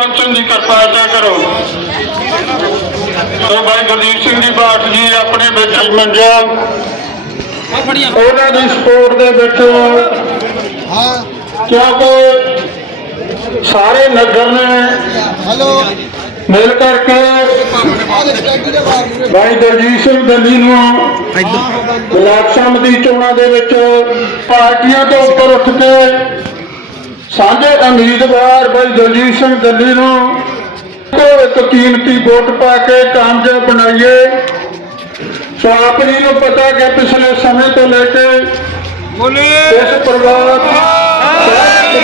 ਪਹੁੰਚਣ ਦੀ ਕਿਰਪਾ ਅਦਾ ਕਰੋ। ਸੋ ਭਾਈ ਗੁਰਦੀਪ ਸਿੰਘ ਜੀ ਬਾਠ ਜੀ ਆਪਣੇ ਵਿੱਚ ਮੰਜਾ ਉਹਨਾਂ ਦੀ ਸਪੋਰਟ ਦੇ ਵਿੱਚ ਕਿਉਂਕਿ ਸਾਰੇ ਨਗਰ ਨੇ ਹੈਲੋ ਮਿਲ ਕਰਕੇ ਦੇ ਭਾਈ ਦਲਜੀਤ ਸਿੰਘ ਦੰਦੀ ਨੂੰ ਬਲਾਕ ਸੰਮਤੀ ਚੋਣਾਂ ਦੇ ਵਿੱਚ ਪਾਰਟੀਆਂ ਤੋਂ ਉੱਪਰ ਉੱਠ ਕੇ ਸਾਂਝੇ ਉਮੀਦਵਾਰ ਭਾਈ ਦਲਜੀਤ ਸਿੰਘ ਦੰਦੀ ਨੂੰ। ਕੋ ਇੱਕ ਕੀਮਤੀ ਵੋਟ ਪਾ ਕੇ ਕਾਮਯਾਬ ਬਣਾਈਏ। ਸੋ ਆਪ ਜੀ ਨੂੰ ਪਤਾ ਕਿ ਪਿਛਲੇ ਸਮੇਂ ਤੋਂ ਲੈ ਕੇ ਇਸ ਪਰਿਵਾਰ ਸਤਿ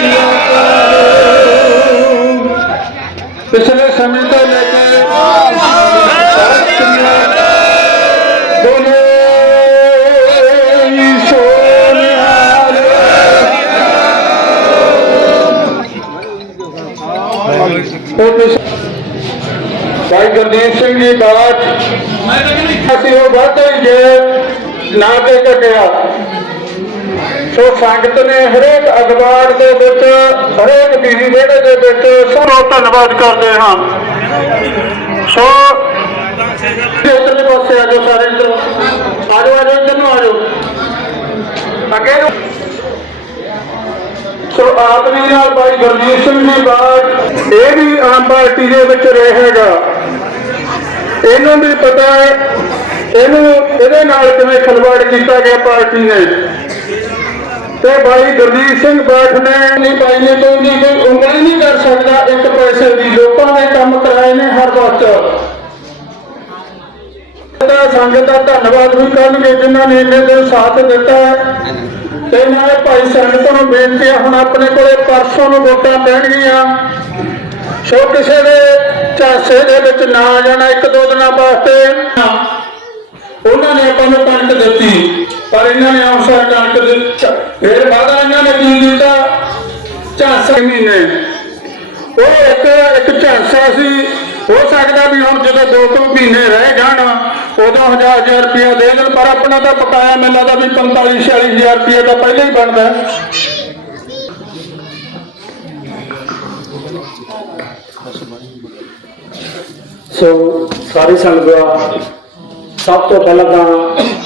ਭਾਈ ਸਿੰਘ ਜੀ ਬਾਠ ਅਸੀਂ ਉਹ ਵਾਧੇ ਹੀ ਗਏ ਨਾ ਤੇ ਘਟਿਆ ਸੋ ਸੰਗਤ ਨੇ ਹਰੇਕ ਅਖਬਾਰ ਦੇ ਵਿੱਚ, ਹਰੇਕ ਟੀਵੀ ਵਿਹੜੇ ਦੇ ਵਿੱਚ ਸਭੋ ਧੰਨਵਾਦ ਕਰਦੇ ਹਾਂ। ਸੋ ਇਧਰਲੇ ਪਾਸੇ ਆ ਜਾਓ ਸਾਰੇ ਇੱਧਰ। ਆ ਜਾਓ ਆ ਜਾਓ, ਇੱਧਰ ਨੂੰ ਆ ਜਾਓ। ਅੱਗੇ ਨੂੰ। ਸੋ ਆਦਮੀ ਨਾਲ ਭਾਈ ਗੁਰਜੀਤ ਸਿੰਘ ਜੀ ਬਾਠ ਇਹ ਵੀ ਆਮ ਪਾਰਟੀ ਦੇ ਵਿੱਚ ਰਹੇਗਾ। ਇਹਨੂੰ ਵੀ ਪਤਾ ਹੈ, ਇਹਨੂੰ ਇਹਦੇ ਨਾਲ ਕਿਵੇਂ ਖਲਵਾੜ ਕੀਤਾ ਗਿਆ ਪਾਰਟੀ ਨੇ। ਤੇ ਭਾਈ ਗੁਰਦੀਪ ਸਿੰਘ ਬਾਠ ਨੇ ਨਹੀਂ ਭਾਈ ਨੇ ਕੋਈ ਨਹੀਂ ਕੋਈ ਉਂਗਲੀ ਨਹੀਂ ਕਰ ਸਕਦਾ, ਇੱਕ ਪੈਸੇ ਦੀ ਲੋਕਾਂ ਨੇ ਕੰਮ ਕਰਾਏ ਨੇ ਹਰ ਵਕਤ। ਤਾਂ ਸੰਗਤ ਦਾ ਧੰਨਵਾਦ ਵੀ ਕਰਨਗੇ ਜਿਨ੍ਹਾਂ ਨੇ ਇੰਨੇ ਦਿਨ ਸਾਥ ਦਿੱਤਾ ਤੇ ਮੈਂ ਭਾਈ ਸੰਗਤ ਨੂੰ ਬੇਨਤੀ ਹੁਣ ਆਪਣੇ ਕੋਲੇ ਪਰਸੋਂ ਨੂੰ ਵੋਟਾਂ ਪੈਣਗੀਆਂ। ਸੋ ਕਿਸੇ ਦੇ ਝਾਂਸੇ ਦੇ ਵਿੱਚ ਨਾ ਜਾਣਾ, ਇੱਕ ਦੋ ਦਿਨਾਂ ਵਾਸਤੇ। ਉਹਨਾਂ ਨੇ ਆਪਾਂ ਨੂੰ ਕਣਕ ਦਿੱਤੀ, ਪਰ ਇਹਨਾਂ ਨੇ ਅਵਸਰ ਕਣਕ ਦੇ ਫਿਰ ਵਾਦਾ ਇਹਨਾਂ ਨੇ ਕੀ ਕੀਤਾ? ਝਾਂਸੇ ਮਹੀਨੇ। ਉਹ ਇੱਕ ਇੱਕ ਝਾਂਸਾ ਸੀ। ਹੋ ਸਕਦਾ ਵੀ ਹੁਣ ਜਦੋਂ ਦੋ ਕੁ ਮਹੀਨੇ ਰਹਿ ਜਾਣ, ਉਦੋਂ ਹਜ਼ਾਰ ਹਜ਼ਾਰ ਰੁਪਇਆ ਦੇ ਦੇਣ, ਪਰ ਆਪਣਾ ਤਾਂ ਪਕਾਇਆ ਮੈਨੂੰ ਲੱਗਦਾ ਵੀ 45 46 ਹਜ਼ਾਰ ਰੁਪਇਆ ਤਾਂ ਪਹਿਲਾਂ ਹੀ ਬਣਦਾ। ਸੋ ਸਾਰੀ ਸੰਗਤ ਦਾ ਸਭ ਤੋਂ ਪਹਿਲਾਂ ਤਾਂ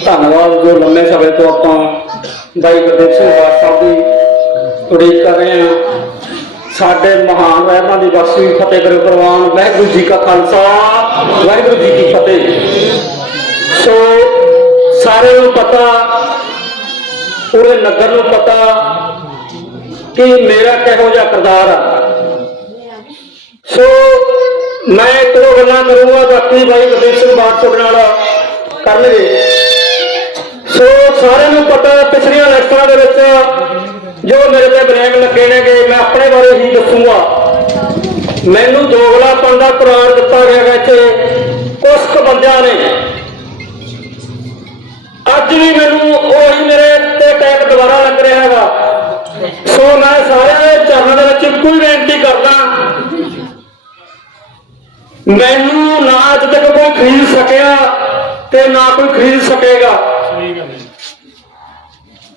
ਧੰਨਵਾਦ ਜੋ ਲੰਮੇ ਸਮੇਂ ਤੋਂ ਆਪਾਂ ਬਾਈ ਗੁਰਦੇਵ ਸਿੰਘ ਬਾਠ ਸਾਹਿਬ ਦੀ ਉਡੀਕ ਕਰ ਰਹੇ ਹਾਂ। ਸਾਡੇ ਮਹਾਨ ਰਹਿਮਾਂ ਦੀ ਬਖਸ਼ੀ ਫਤਿਹ ਕਰੇ ਪ੍ਰਵਾਨ, ਵਾਹਿਗੁਰੂ ਜੀ ਕਾ ਖਾਲਸਾ, ਵਾਹਿਗੁਰੂ ਜੀ ਕੀ ਫਤਿਹ। ਸੋ ਸਾਰਿਆਂ ਨੂੰ ਪਤਾ, ਪੂਰੇ ਨਗਰ ਨੂੰ ਪਤਾ ਕਿ ਮੇਰਾ ਕਿਹੋ ਜਿਹਾ ਕਿਰਦਾਰ ਆ। ਸੋ ਮੈਂ ਇੱਕ ਦੋ ਗੱਲਾਂ ਕਰੂੰਗਾ, ਬਾਕੀ ਭਾਈ ਗੁਰਦੀਪ ਸਿੰਘ ਬਾਠ ਤੋਂ ਨਾਲ ਕਰਨਗੇ ਸੋ ਸਾਰਿਆਂ ਨੂੰ ਪਤਾ, ਪਿਛਲੀਆਂ ਇਲੈਕਸ਼ਨਾਂ ਦੇ ਵਿੱਚ ਜੋ ਮੇਰੇ ਤੇ ਬਲੈਕ ਲੱਗੇ ਨੇਗੇ, ਮੈਂ ਆਪਣੇ ਬਾਰੇ ਹੀ ਦੱਸੂਗਾ। ਮੈਨੂੰ ਦੋਗਲਾਪਨ ਦਾ ਕੁਰਾਰ ਦਿੱਤਾ ਗਿਆ ਹੈ ਇੱਥੇ। ਕੁਝ ਕੁ ਬੰਦਿਆਂ ਨੇ। ਅੱਜ ਵੀ ਮੈਨੂੰ ਉਹੀ ਮੇਰੇ ਤੇ ਟੈਕ ਦੁਬਾਰਾ ਲੱਗ ਰਿਹਾ ਹੈਗਾ। ਸੋ ਮੈਂ ਸਾਰਿਆਂ ਦੇ ਚਰਨਾਂ ਦੇ ਵਿੱਚ ਇੱਕੋ ਹੀ ਬੇਨਤੀ ਕਰਦਾ ਮੈਨੂੰ ਨਾ ਅੱਜ ਤੱਕ ਕੋਈ ਖਰੀਦ ਸਕਿਆ ਤੇ ਨਾ ਕੋਈ ਖਰੀਦ ਸਕੇਗਾ।